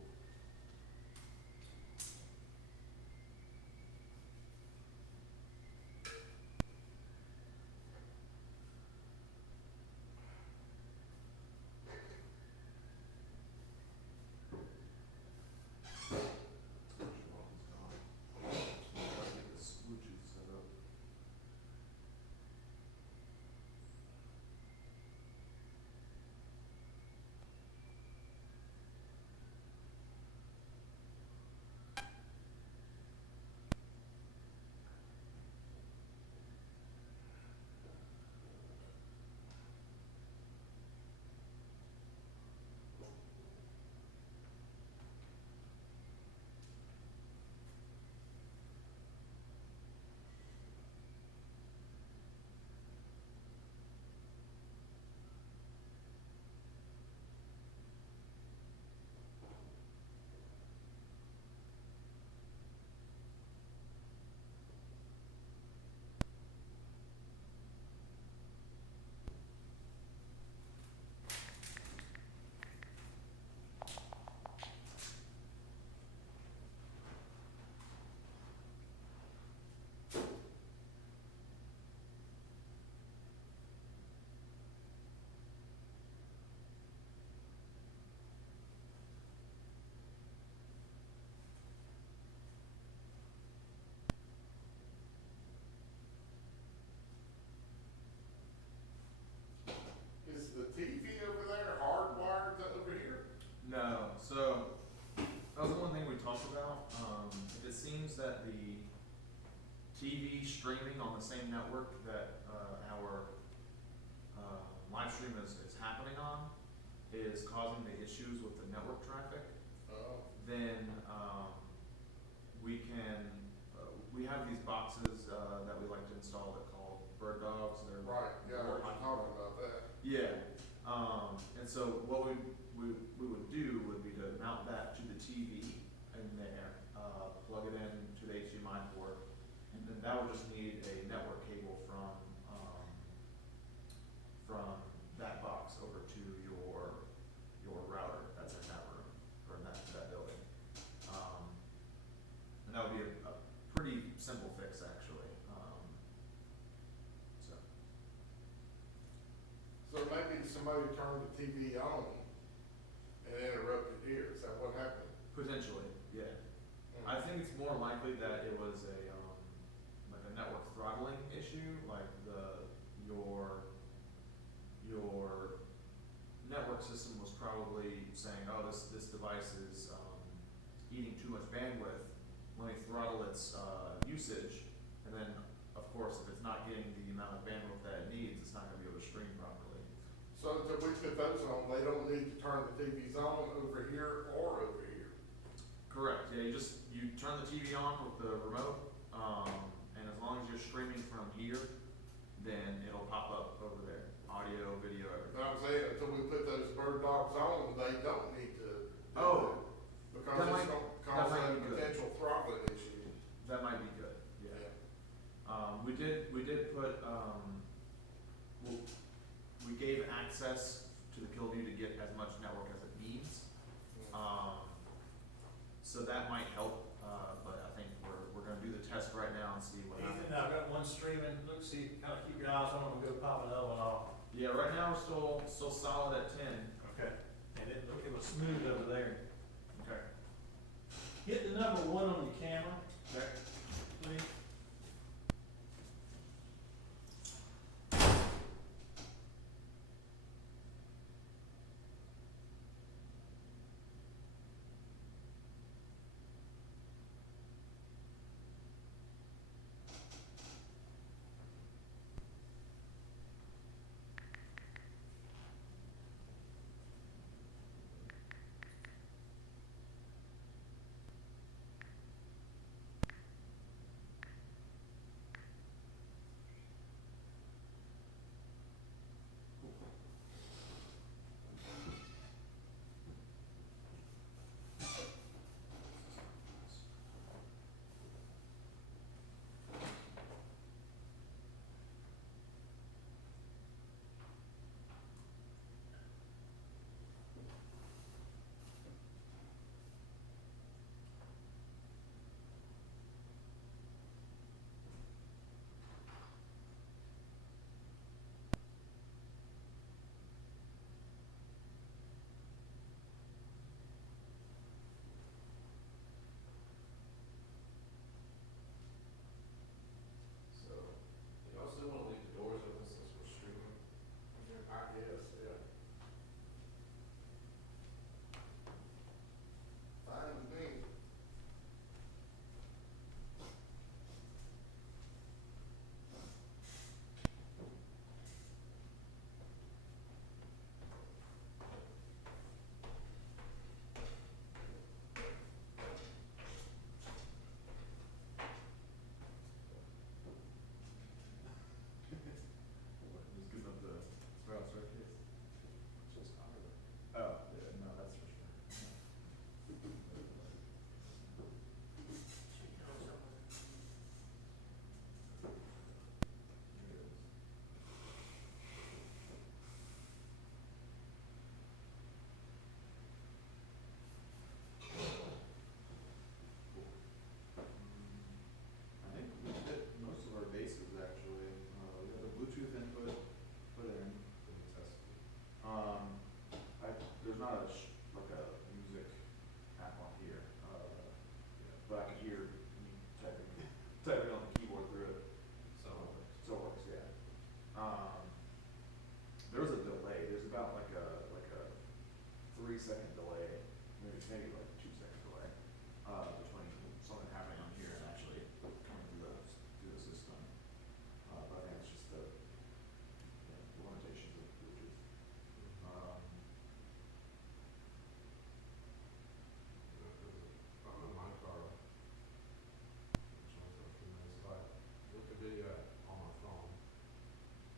Is the TV over there hardwired to over here? No, so that was one thing we talked about. If it seems that the TV streaming on the same network that our live stream is happening on is causing the issues with the network traffic, Oh. then we can we have these boxes that we like to install that called bird dogs. They're Right, yeah, I heard you talking about that. yeah, and so what we would do would be to mount that to the TV in there, plug it in to the HDMI port, and then that would just need a network cable from that box over to your router that's in that room, or in that building. And that would be a pretty simple fix, actually, so. So maybe somebody turned the TV on and interrupted here, is that what happened? Potentially, yeah. I think it's more likely that it was like a network throttling issue, like your network system was probably saying, oh, this device is, eating too much bandwidth, let me throttle its, usage, and then, of course, if it's not getting the amount of bandwidth that it needs, it's not gonna be able to stream properly. So if we put those on, they don't need to turn the TVs on over here or over here? Correct, yeah, you turn the TV on with the remote, and as long as you're streaming from here, then it'll pop up over there, audio, video, everything. But I'm saying, until we put those bird dogs on, they don't need to. do Oh, that, Because that it's might- gonna that cause might a be good. potential throttling issue. That might be good, yeah. We did put, we gave access to the Killview to get as much network as it needs. So that might help, but I think we're gonna do the test right now and see what happens. Ethan, I've got one streaming, look, see, kind of keep your eyes on them, go pop another one off. Yeah, right now we're still solid at 10. Okay. And it, look, it was smooth over there. Okay. Hit the number 1 on your camera, Okay. please. 3-second delay, maybe like 2-second delay, between something happening on here and actually coming through the system. But I think it's just the limitations of Bluetooth. I'm in my car, which only for a few minutes, if I look at video on my phone,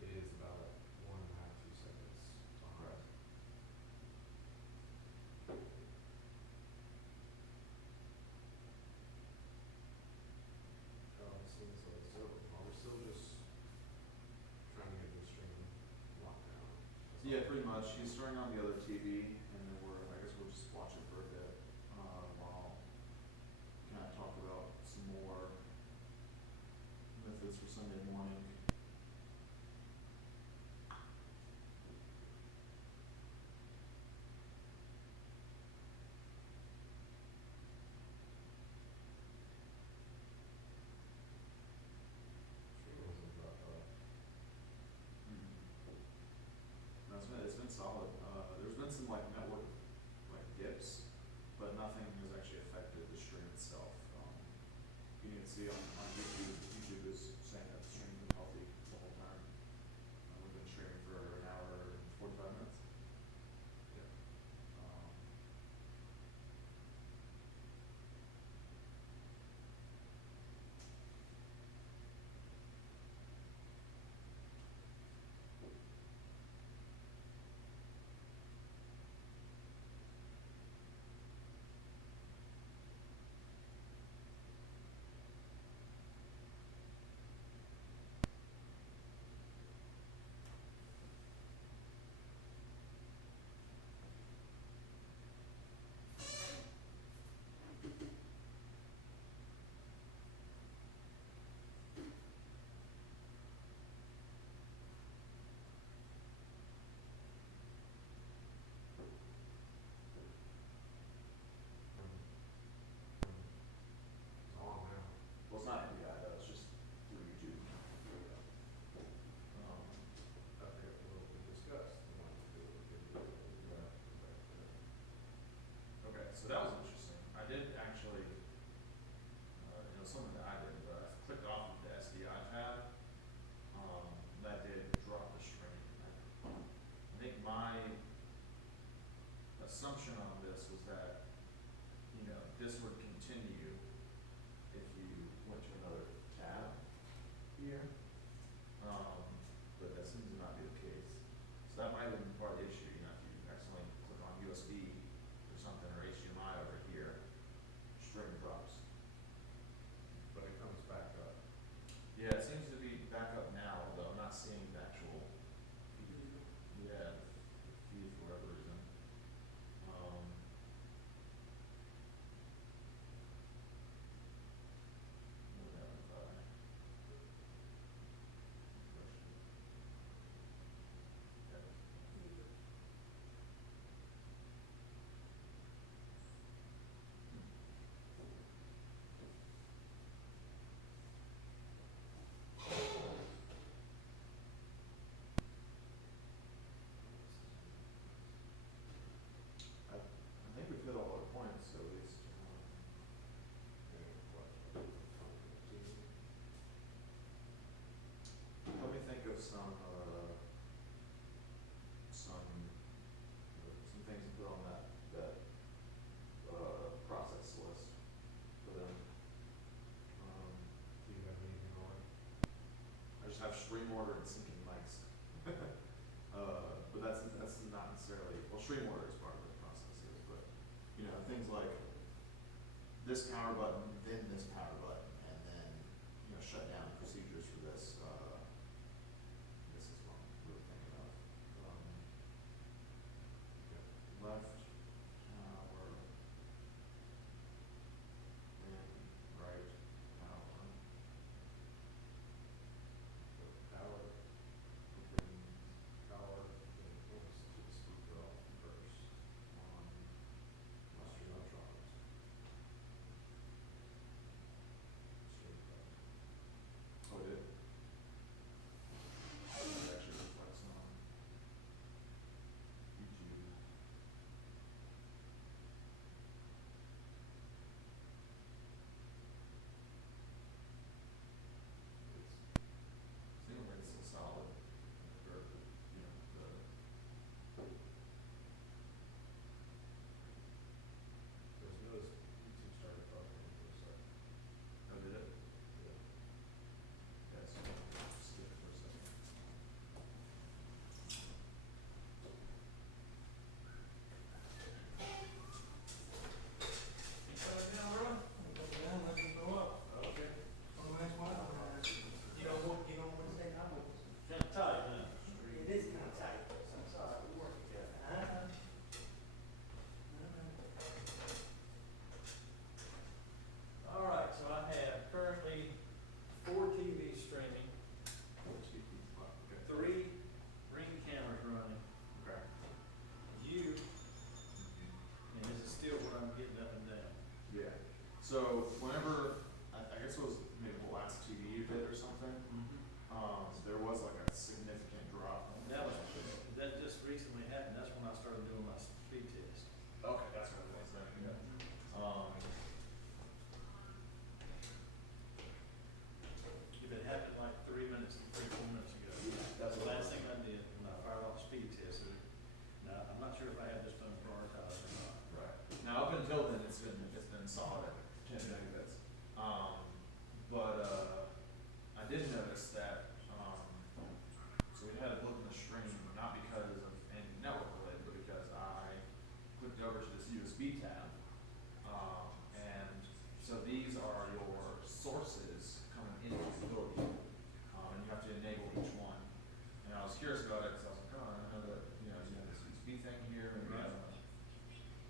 it is about 1.5, 2 seconds behind. It seems like, so are we still just trying to get the stream locked down? Yeah, pretty much. He's turning on the other TV, and then I guess we'll just watch it for a bit, while kind of talk about some more methods for Sunday morning. Stream hasn't dropped off. No, it's been solid. There's been some like network dips, but nothing has actually affected the stream itself. You can see on YouTube, YouTube is saying that the stream's been healthy the whole time. We've been streaming for an hour and 45 minutes. Yeah. Um, It's on now. well, it's not MPI though, it's just through YouTube. Okay, well, we discussed, we want to do it, Right. back there. Okay, so that was interesting. I did actually, something that I did, but I clicked off of the SDI tab. That did drop the stream. I think my assumption on this was that, this would continue if you went to another tab here. But that seems to not be the case. So that might have been part of the issue, if you accidentally click on USB or something, or HDMI over here, stream drops. But it comes back up. Yeah, it seems to be back up now, although I'm not seeing the actual, the feed for whatever reason. What happened if I refresh it? Yeah. I think we've hit all the points, at least. Let me think of some things to put on that process list for them. Do you have anything on it? I just have stream order and syncing mics. But that's not necessarily, well, stream order is part of the processes, but, things like this power button, then this power button, and then, shut down procedures for this, this is what we were thinking of. Left power, then right power. Power, Open power, and points to the speaker off first. on Western Electronics. getting up and down. Yeah. So whenever, I guess it was maybe the last TV you did or something, there was like a significant drop. That just recently happened, that's when I started doing my speed test. Okay, that's what it was then, yeah. If it happened like 3 minutes, 3, 4 minutes ago. That's The what it last was. thing I did when I fired off the speed test. Now, I'm not sure if I had this done for archives or not. Right. Now, up until then, it's been solid at 10 megabits. I did notice that, so we had a blip in the stream, not because of any network related, but because I clicked over to this USB tab. And so these are your sources coming into the building, and you have to enable each one. And I was curious about it, because I was like, oh, I know that, you know, you have this USB thing here,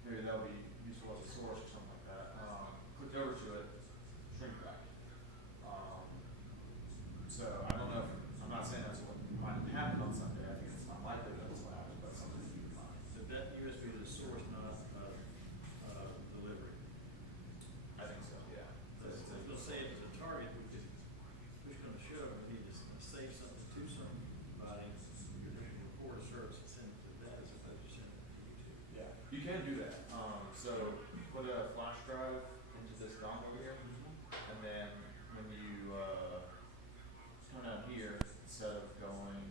maybe that'll be useful as a source or something like that. Clicked over to it, shrink back. So I don't know if, I'm not saying that's what might have happened on Sunday, I think it's unlikely that it's what happened, but something to keep in mind. That USB is a source, not delivery. I think so, yeah. If it's gonna say it as a target, we could push on the show, we need to save something to somebody, you're doing a record a service and send it to that as opposed to sending it to YouTube. Yeah, you can do that. So put a flash drive into this dongle here, and then when you come down here, instead of going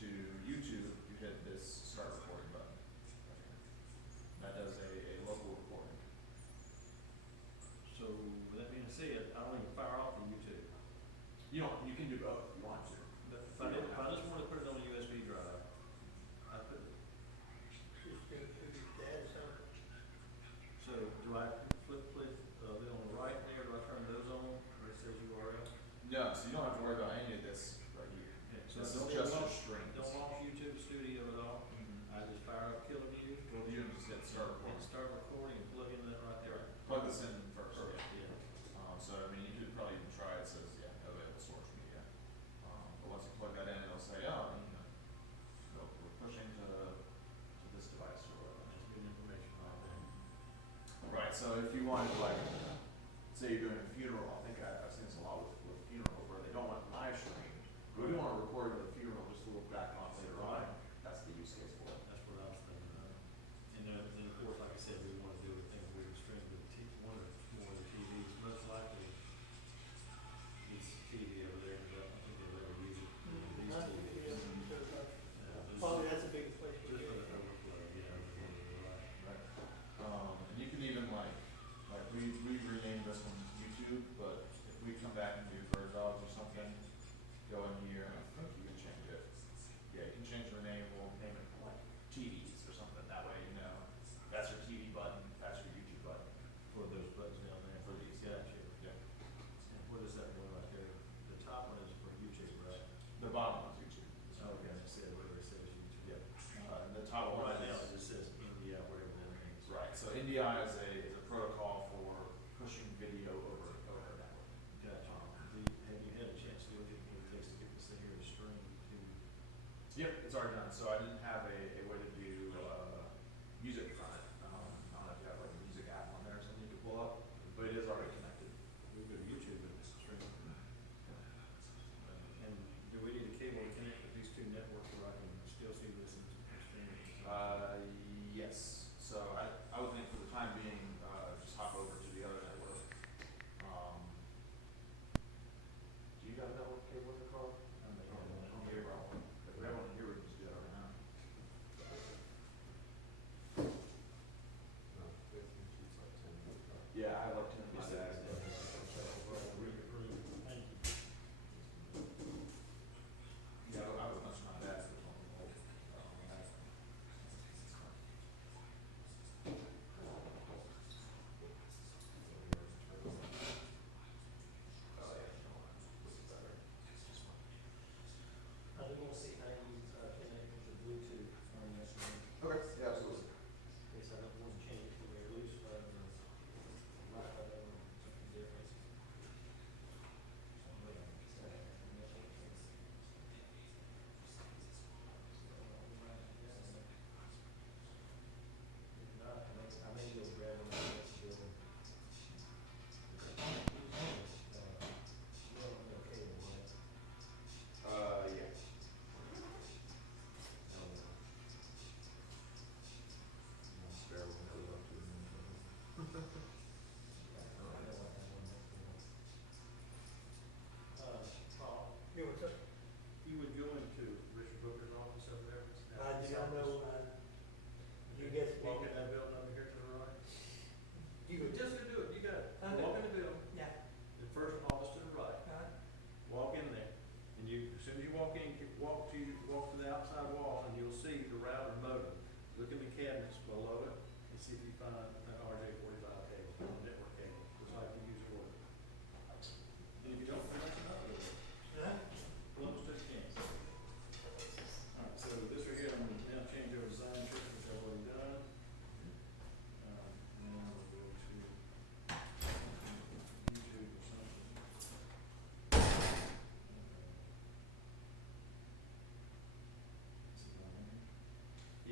to YouTube, you hit this start recording button. That does a local recording. So, with that being said, I don't even fire off the YouTube. You can do both if you want to. But if I just want to put it on a USB drive, I put it. Just go to the data center. So do I flip it on the right there, do I turn those on, where it says URL? No, so you don't have to worry about any of this right here. Okay, so This is don't just your launch- strings. Don't launch YouTube Studio at all, I just fire up Killer View, Well, you can just hit start and recording. start recording and plug in that right there. Plug this in first. Perfect, yeah. So I mean, you could probably even try it, says, yeah, available source media. But once you plug that in, it'll say, oh, you know, we're pushing to this device or whatever. That's good information right there. Right, so if you wanted to like, say you're doing a funeral, I think I've seen this a lot with funerals where they don't want live stream. But we want to record it with a funeral just to look back on later on. That's the use case for it. That's what I was thinking of. And then of course, like I said, we want to do everything we can stream to the one or more of the TVs, most likely it's TV over there, because I don't think they'll ever use it. These Not TVs. video, so, Yeah, probably that's a big place to just get for it. the overflow, yeah, you're right. Right. And you can even like we renamed this one YouTube, but if we come back and do bird dogs or something, go in here and I think you can change it. Yeah, you can change the name, we'll name it like TVs or something, that way you know, that's your TV button, that's your YouTube button For those buttons down there. for these. Gotcha. Yeah. And what is that one right there? The top one is for YouTube, right? The bottom one's YouTube. Okay, I said, whatever it says YouTube. Yep. And the top one Right now, is, it just says India, whatever that means. right, so NDI is a protocol for pushing video over a network. Gotcha. Have you had a chance to look at what it takes to get this thing here to stream to? Yep, it's already done, so I didn't have a way to do, music from it. I don't know if you have like a music app on there or something you can pull up, but it is already connected. We go to YouTube and stream. And do we need a cable to connect with these two networks where I can still see this and stream it? Yes, so I would think for the time being, just hop over to the other network. Do you got a network cable in the car? I may have one Here, here. if we have one here, we can just do that right now.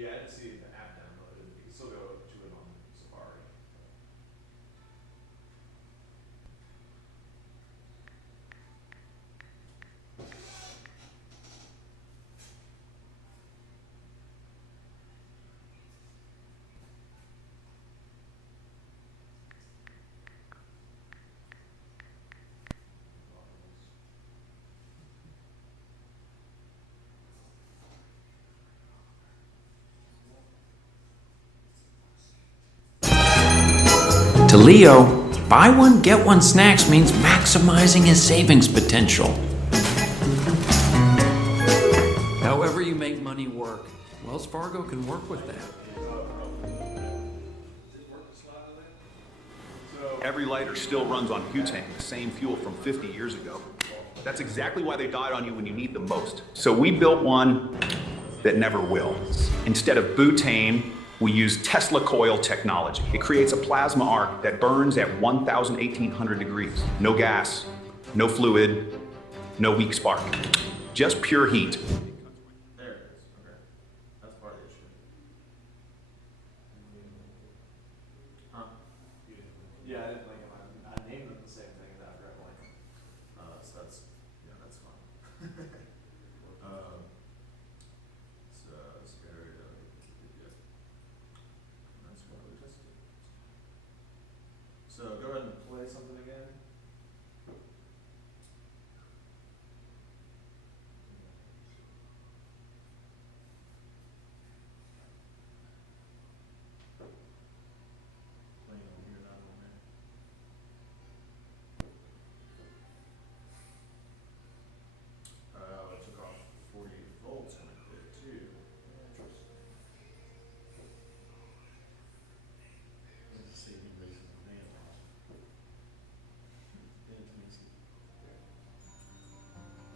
Yeah, I didn't see the app downloaded. You can still go to it on Safari. To Leo, buy one, get one snacks means maximizing his savings potential. However you make money work, Wells Fargo can work with that. Every lighter still runs on butane, the same fuel from 50 years ago. That's exactly why they died on you when you need them most. So we built one that never will. Instead of butane, we use Tesla coil technology. It creates a plasma arc that burns at 1,800 degrees. No gas, no fluid, no weak spark. Just pure heat. There it is. Okay. That's part of the issue. Huh? Yeah, I didn't like them. I named them the same thing and I forgot to like them. So that's, yeah, that's fine. So, scary, yeah. That's what we just did. So go ahead and play something again. Playing on here, not on there. It took off 48 volts when I did it too. Interesting. Let's see if anybody's in the band.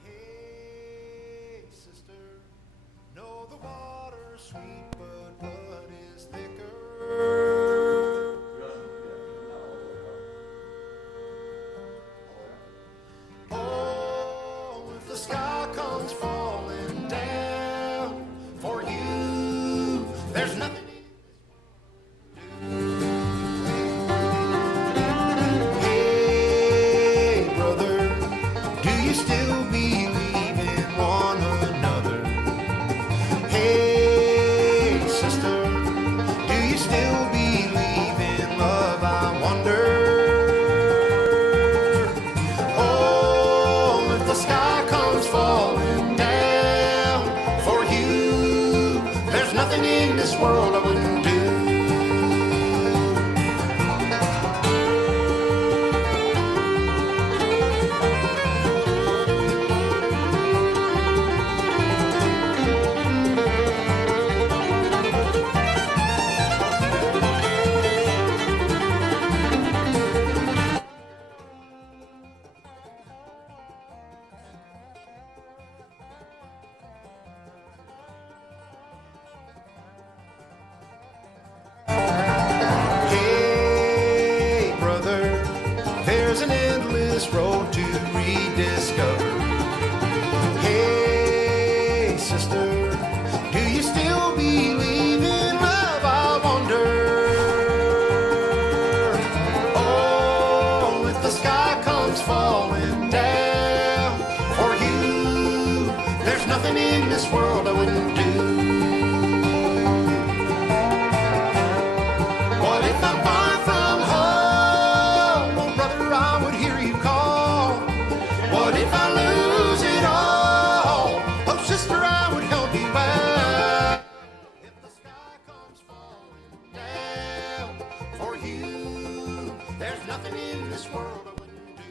Hey, sister, know the water's sweet, but blood is thicker. Oh, if the sky comes falling down for you, there's nothing. Hey, brother, do you still believe in one another? Hey, sister, do you still believe in love? I wonder. Oh, if the sky comes falling down for you, there's nothing in this world I wouldn't do. Hey, brother, there's an endless road to rediscover. Hey, sister, do you still believe in love? I wonder. Oh, if the sky comes falling down for you, there's nothing in this world I wouldn't do. What if I'm far from home? Oh, brother, I would hear you call. What if I lose it all? Oh, sister, I would help you out. If the sky comes falling down for you, there's nothing in this world I wouldn't do.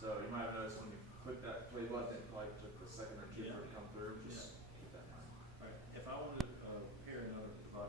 So you might have noticed when you click that play button, it probably took a second or two for it to come through. Just keep that in mind. Right, if I wanted to, hear another device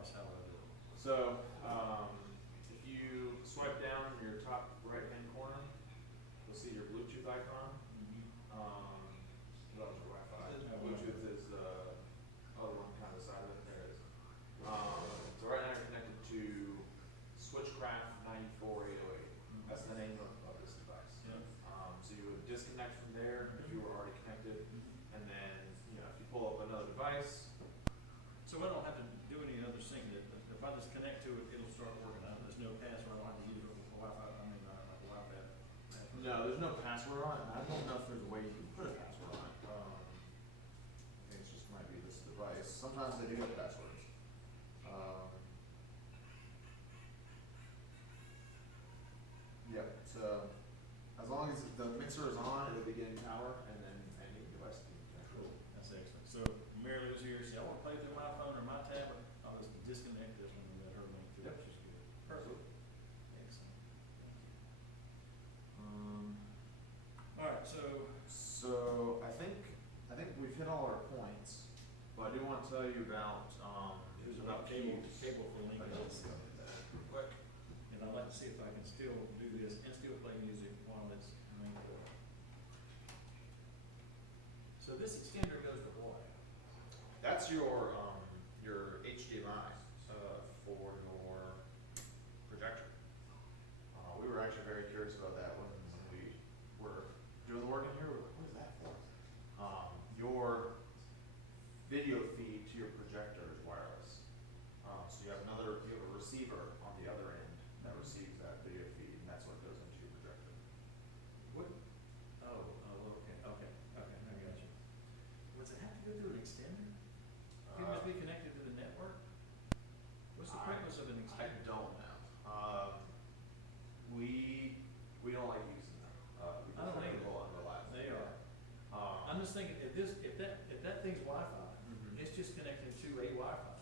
No, there's no password on it, and I don't know if there's a way you can put a password on it. I think it's just might be this device. Sometimes they do have passwords. Yep, so as long as the mixer is on, it'll be getting power, and then any device can connect. Cool, that's excellent. So Mary Lou's here, she, I wanna play through my phone or my tablet, I'll just disconnect this one and let her link to it, Yep. which is good. Perfect. Excellent. Alright, So I think we've hit all our points, but I do want to tell you about cable Q's. for Lincoln. I don't think I did that. Quick, and I'd like to see if I can still do this and still play music while it's linked up. So this extender goes to what? That's your HDMI for your projector. We were actually very curious about that when we were doing the work in here. We were like, what is that for? Your video feed to your projector is wireless. So you have a receiver on the other end that receives that video feed, and that's what goes into your projector. What? Okay, I got you. Does it have to go through an extender? Can it just be connected to the network? What's the purpose of an I extender? don't know. We don't like using them. I don't They're a either. little unreliable. They are. I'm just thinking, if that thing's Wi-Fi, it's just connected to a Wi-Fi.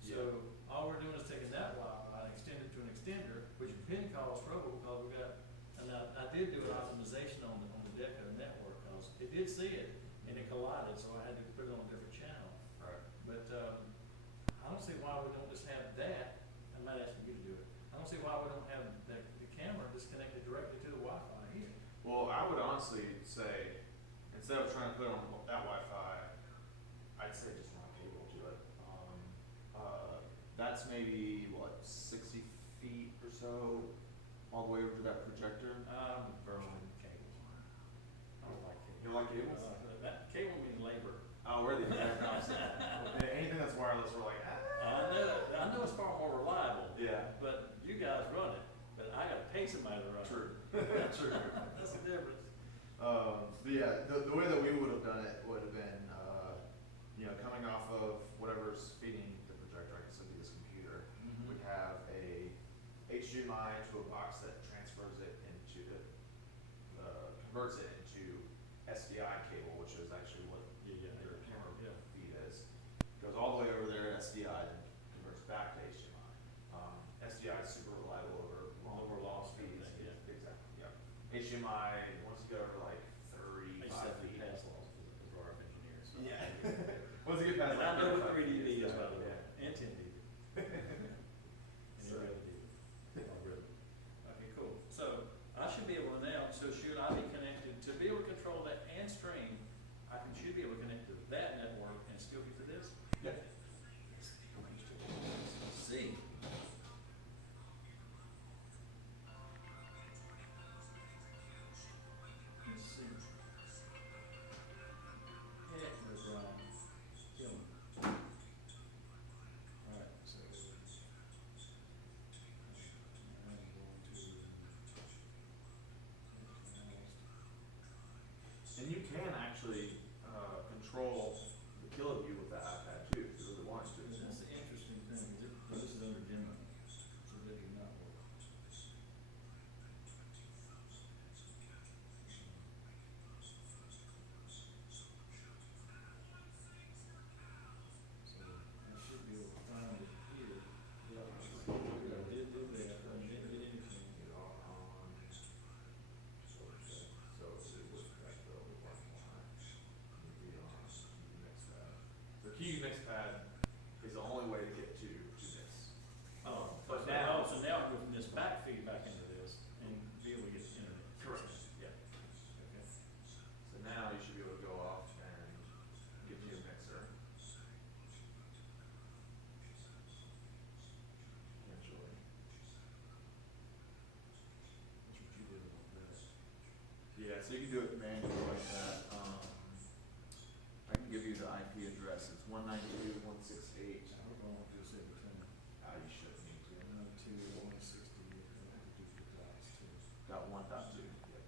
So all we're doing is taking that Wi-Fi and extending it to an extender, which pin calls trouble because we got, and I did do an optimization on the Deco network because it did see it and it collided, so I had to put it on a different channel. Right. But, I don't see why we don't just have that, I might ask you to do it. I don't see why we don't have the camera disconnected directly to the Wi-Fi here. Well, I would honestly say, instead of trying to put it on that Wi-Fi, I'd say just run a cable to it. That's maybe, 60 feet or so, all the way over to that projector. Version cables. I don't like cables. You don't like cables? That cable means labor. Oh, we're the exact opposite. Anything that's wireless, we're like, I know it's far more reliable, Yeah, but you guys run it, but I gotta pay somebody to run it. true, true. That's the difference. But yeah, the way that we would have done it would have been, coming off of whatever's feeding the projector, I guess it'd be this computer. We'd have a HDMI to a box that transfers it into, converts it into SDI cable, which is actually what your camera Yeah. feed is. Goes all the way over there, SDI, then converts back to HDMI. SDI is super reliable over long speeds. Yeah. Exactly, yeah. HDMI, once you go over like I 35 used to have to feet. pass laws because of RF engineers. So. Yeah. Once you get past And I know what 35 feet, 3dB is, it's by the way, yeah. and 10dB. And So- every other dB. Okay, cool. So I should be able to now, so should I be connected, to be able to control that and stream, should be able to connect to that network and still get to this? Yeah. See. Let's see. Heck, we're wrong. Kill me. Alright, so. I'm going And you can actually control the kiloview with the iPad too, if you really wanted to. That's the interesting thing, is this is under demo, so that did not work. So I should be able to find it here. Yeah, I did do that, I didn't get anything. So it would track the overlap line. You'd be on Mixpad. The key Mixpad is the only way to get to this. But now- So now I go from this back feed back into this and be able to get internet. Correct. Yeah. Okay. So now you should be able to go off and get to your mixer. Eventually. That's what you did on this. Yeah, so you can do it manually like that. I can give you the IP address. It's 192.168. We're going to do this every time. You should need to. 192.160, we're going to do the dots too. .1.2. Yep.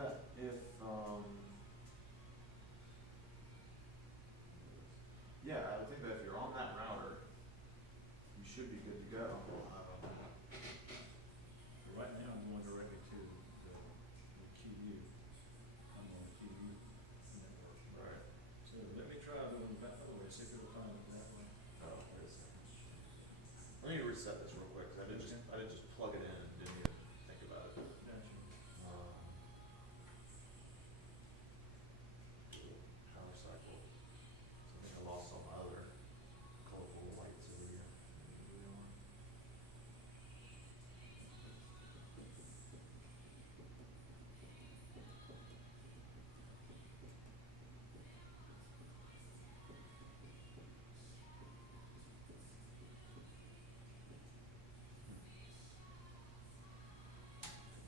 if, yeah, I would think that if you're on that router, you should be good to go. Right now, I'm going directly to the QU. I'm on the QU network. Right. So let me try doing that way, see if it'll find it that way. Oh, wait a second. Let me reset this real quick, cause I did just plug it in and didn't even think about it. Gotcha. Power cycle. So I think I lost all my other colorful lights over here.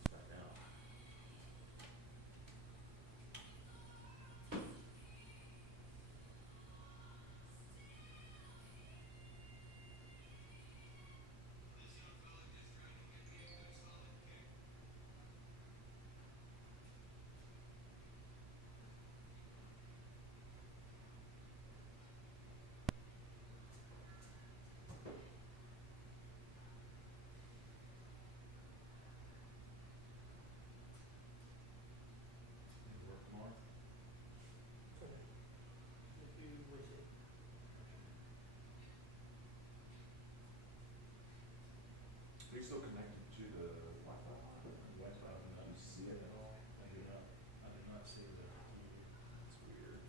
It's back out. It work tomorrow? If you wish it. Are you still connected to the Wi-Fi line? Wi-Fi, I do not see it at all. I do not see the. That's weird.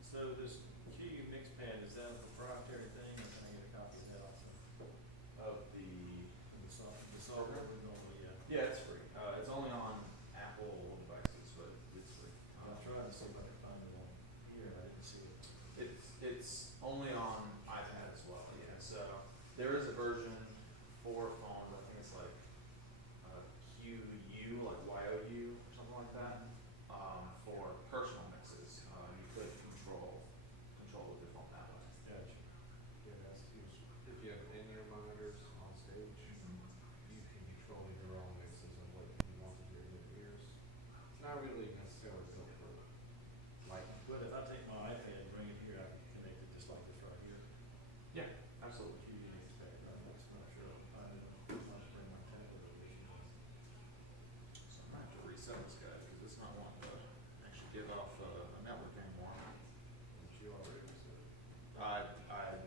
So this QU mix pad, is that a proprietary thing, or can I get a copy of that also? Of the, The software we normally, yeah, it's free. It's only on Apple devices, but it's free. I tried to see if I could find it on here, I didn't see it. It's only on iPad as well, yeah, so there is a version for phones, I think it's like, QU, like YOU, or something like that, for personal mixes, you could control with your phone that way. Gotcha. Yeah, that's huge. If you have in-ear monitors on stage, you can control your own mixes of what you want to hear in your ears. It's not really necessarily built for like, But if I take my iPad and bring it here, I can connect it just like this right here. Yeah, absolutely. QU mix pad, right, that's not sure, I don't bring my tablet over here. So I'm gonna have to reset this guy, because it's not wanting to actually give off, a network anymore. what you already said. I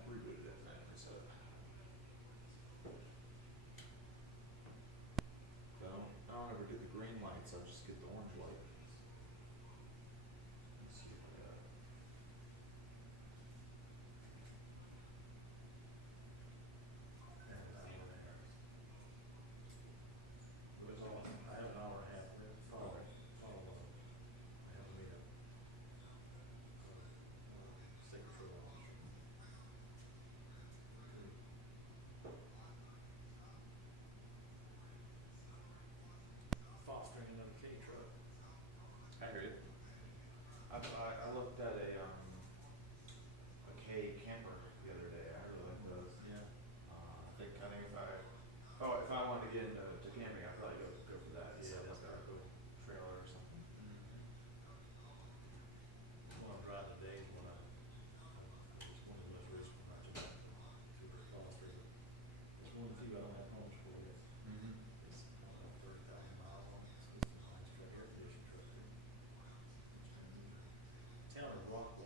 rebooted it and then reset it. I don't ever get the green lights, I just get the orange light. Let's see if I got it. And an hour and a half. It was all, I have an hour and a half, it's all, I have to meet a, state patrol officer. Fostering another K truck. I hear you. I looked at a K camper the other day, I really like those. Yeah. I think if I wanted to get into camping, I'd probably go for that, Yeah, instead of that's like very cool. a trailer or something. When I'm driving today, when it's one of the most recent, I took it to the Foster. It's one of the few I don't have homes for yet. Mm-hmm. It's, 30,000 miles on it. It's a nice truck, air conditioned truck too. Town of Rock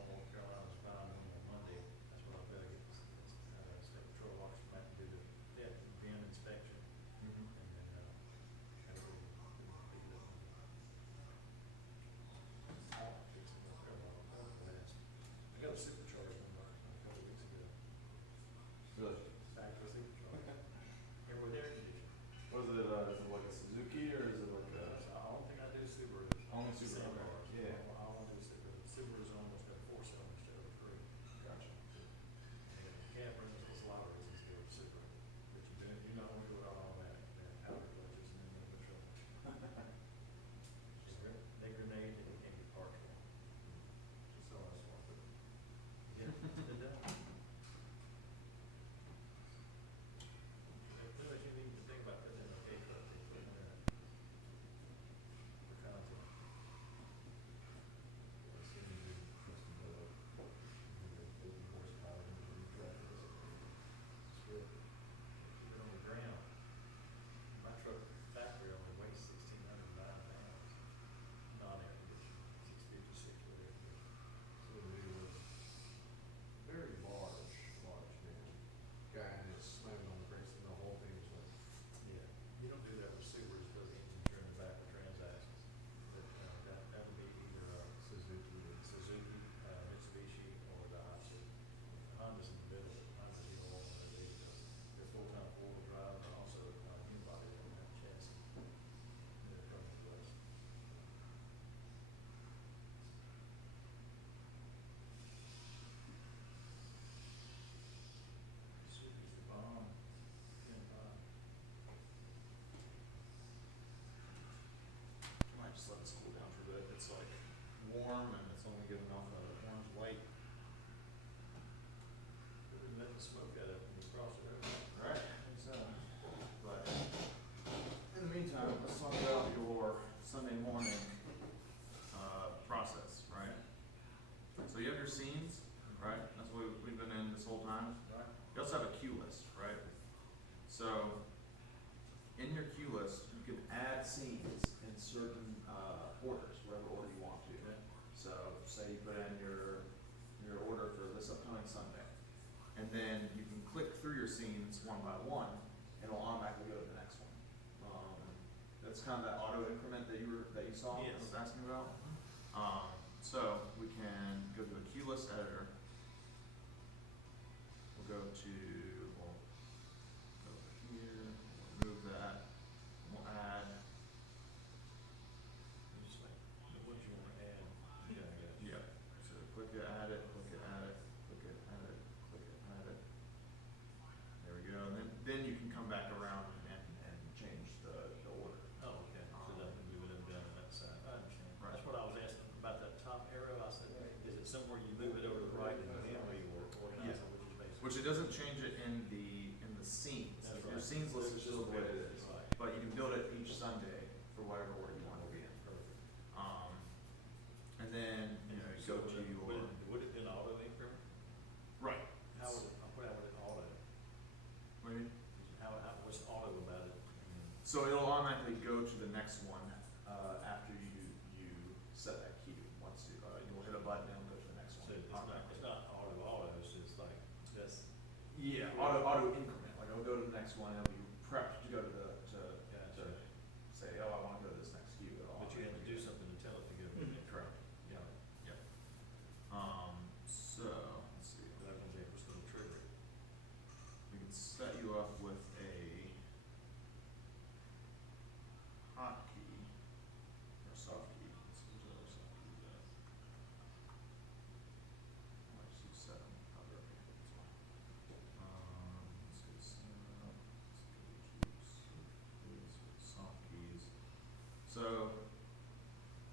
scenes, right? That's what we've been in this whole time. Right. You also have a queue list, right? So, in your queue list, you can add scenes in certain orders, whatever order you want to. Okay. So, say you put in your order for this upcoming Sunday, and then you can click through your scenes one by one, and it'll automatically go to the next one. That's kind of that auto increment that you saw, I Yes. was asking about. So we can go to the queue list editor. We'll go to, we'll go here, we'll remove that, we'll add, Just like, what you wanna add? Yeah, I got you. yeah, so click it, add it, click it, add it, click it, add it, click it, add it. There we go, and then you can come back around and change the order. Oh, okay, so that can move it up down on that side, I understand. Right. That's what I was asking about that top arrow, I said, is it somewhere you move it over to the right and manually or organize it, which is basically. Which it doesn't change it in the scenes. That's Your right. scenes list is still the way it is. Right. But you can build it each Sunday for whatever order you want to be in. Perfect. And then, you know, you go to your. Would it be an auto increment? Right. How would it auto? What do you mean? What's auto about it? So it'll automatically go to the next one, after you set that queue. Once you'll hit a button and it'll go to the next So one. it's not auto, it's just like, that's, Yeah, auto increment. Like it'll go to the next one, it'll be prepped to go to gotcha. say, oh, I want to go to this next queue. It'll But you have to do automatically- something to tell it to go. Correct. Yeah. Yep. So, let's see. But I was gonna say, what's gonna trigger it? We can set you up with a hotkey or soft key. Let's see what other soft key is at. I'll actually set them up there. Let's see, soft keys. So,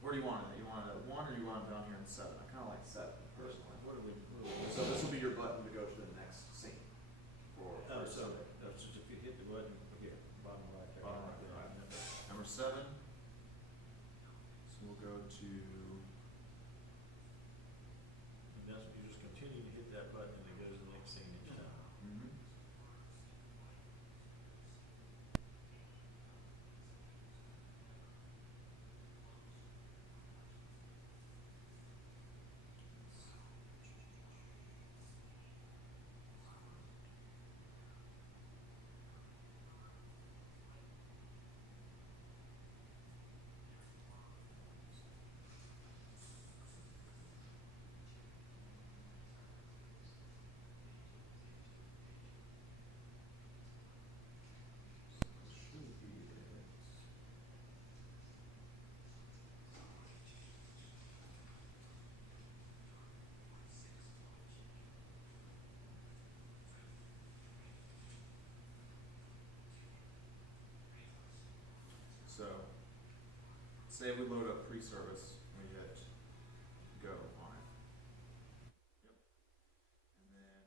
where do you want it? You want it at 1 or you want it down here in 7? I kind of like 7 personally. What are we? So this will be your button to go to the next scene for Oh, so, Sunday. so if you hit the button, here, bottom right there. Bottom right, Yeah, right. yeah. Number 7. So we'll go to, And that's, you just continue to hit that button and it goes to the next scene each time. should be it. So, say we load up pre-service, we hit go on it. Yep. And then,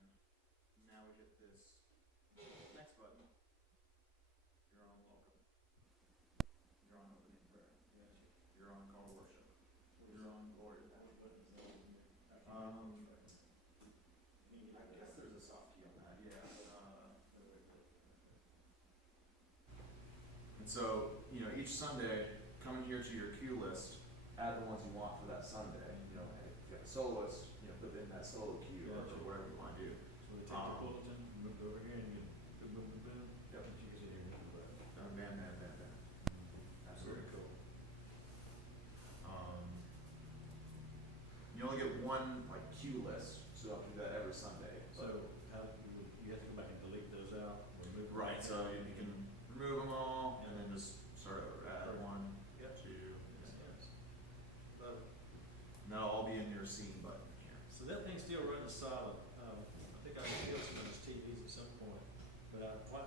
now we hit this next button. You're on welcome. You're on opening prayer. You're on call to worship. You're on glory. I guess there's a soft key on that, yeah. And so, you know, each Sunday, come in here to your queue list, add the ones you want for that Sunday. You know, hey, if you have a soloist, you know, put in that solo queue or Gotcha. whatever you want to do. So we take the bulletin, move it over here and you boom, boom, boom, boom. Yep. And you can see here, hit the button. Man. That's Very very cool. cool. You only get one like queue list, so you have to do that every Sunday. So how, you have to go back and delete those out, remove them. Right, so you can remove them all and then just start over, add 1, 2, Yes. But, and that'll all be in your scene button here. so that thing still runs solid, I think I was some of those TVs at some point, but why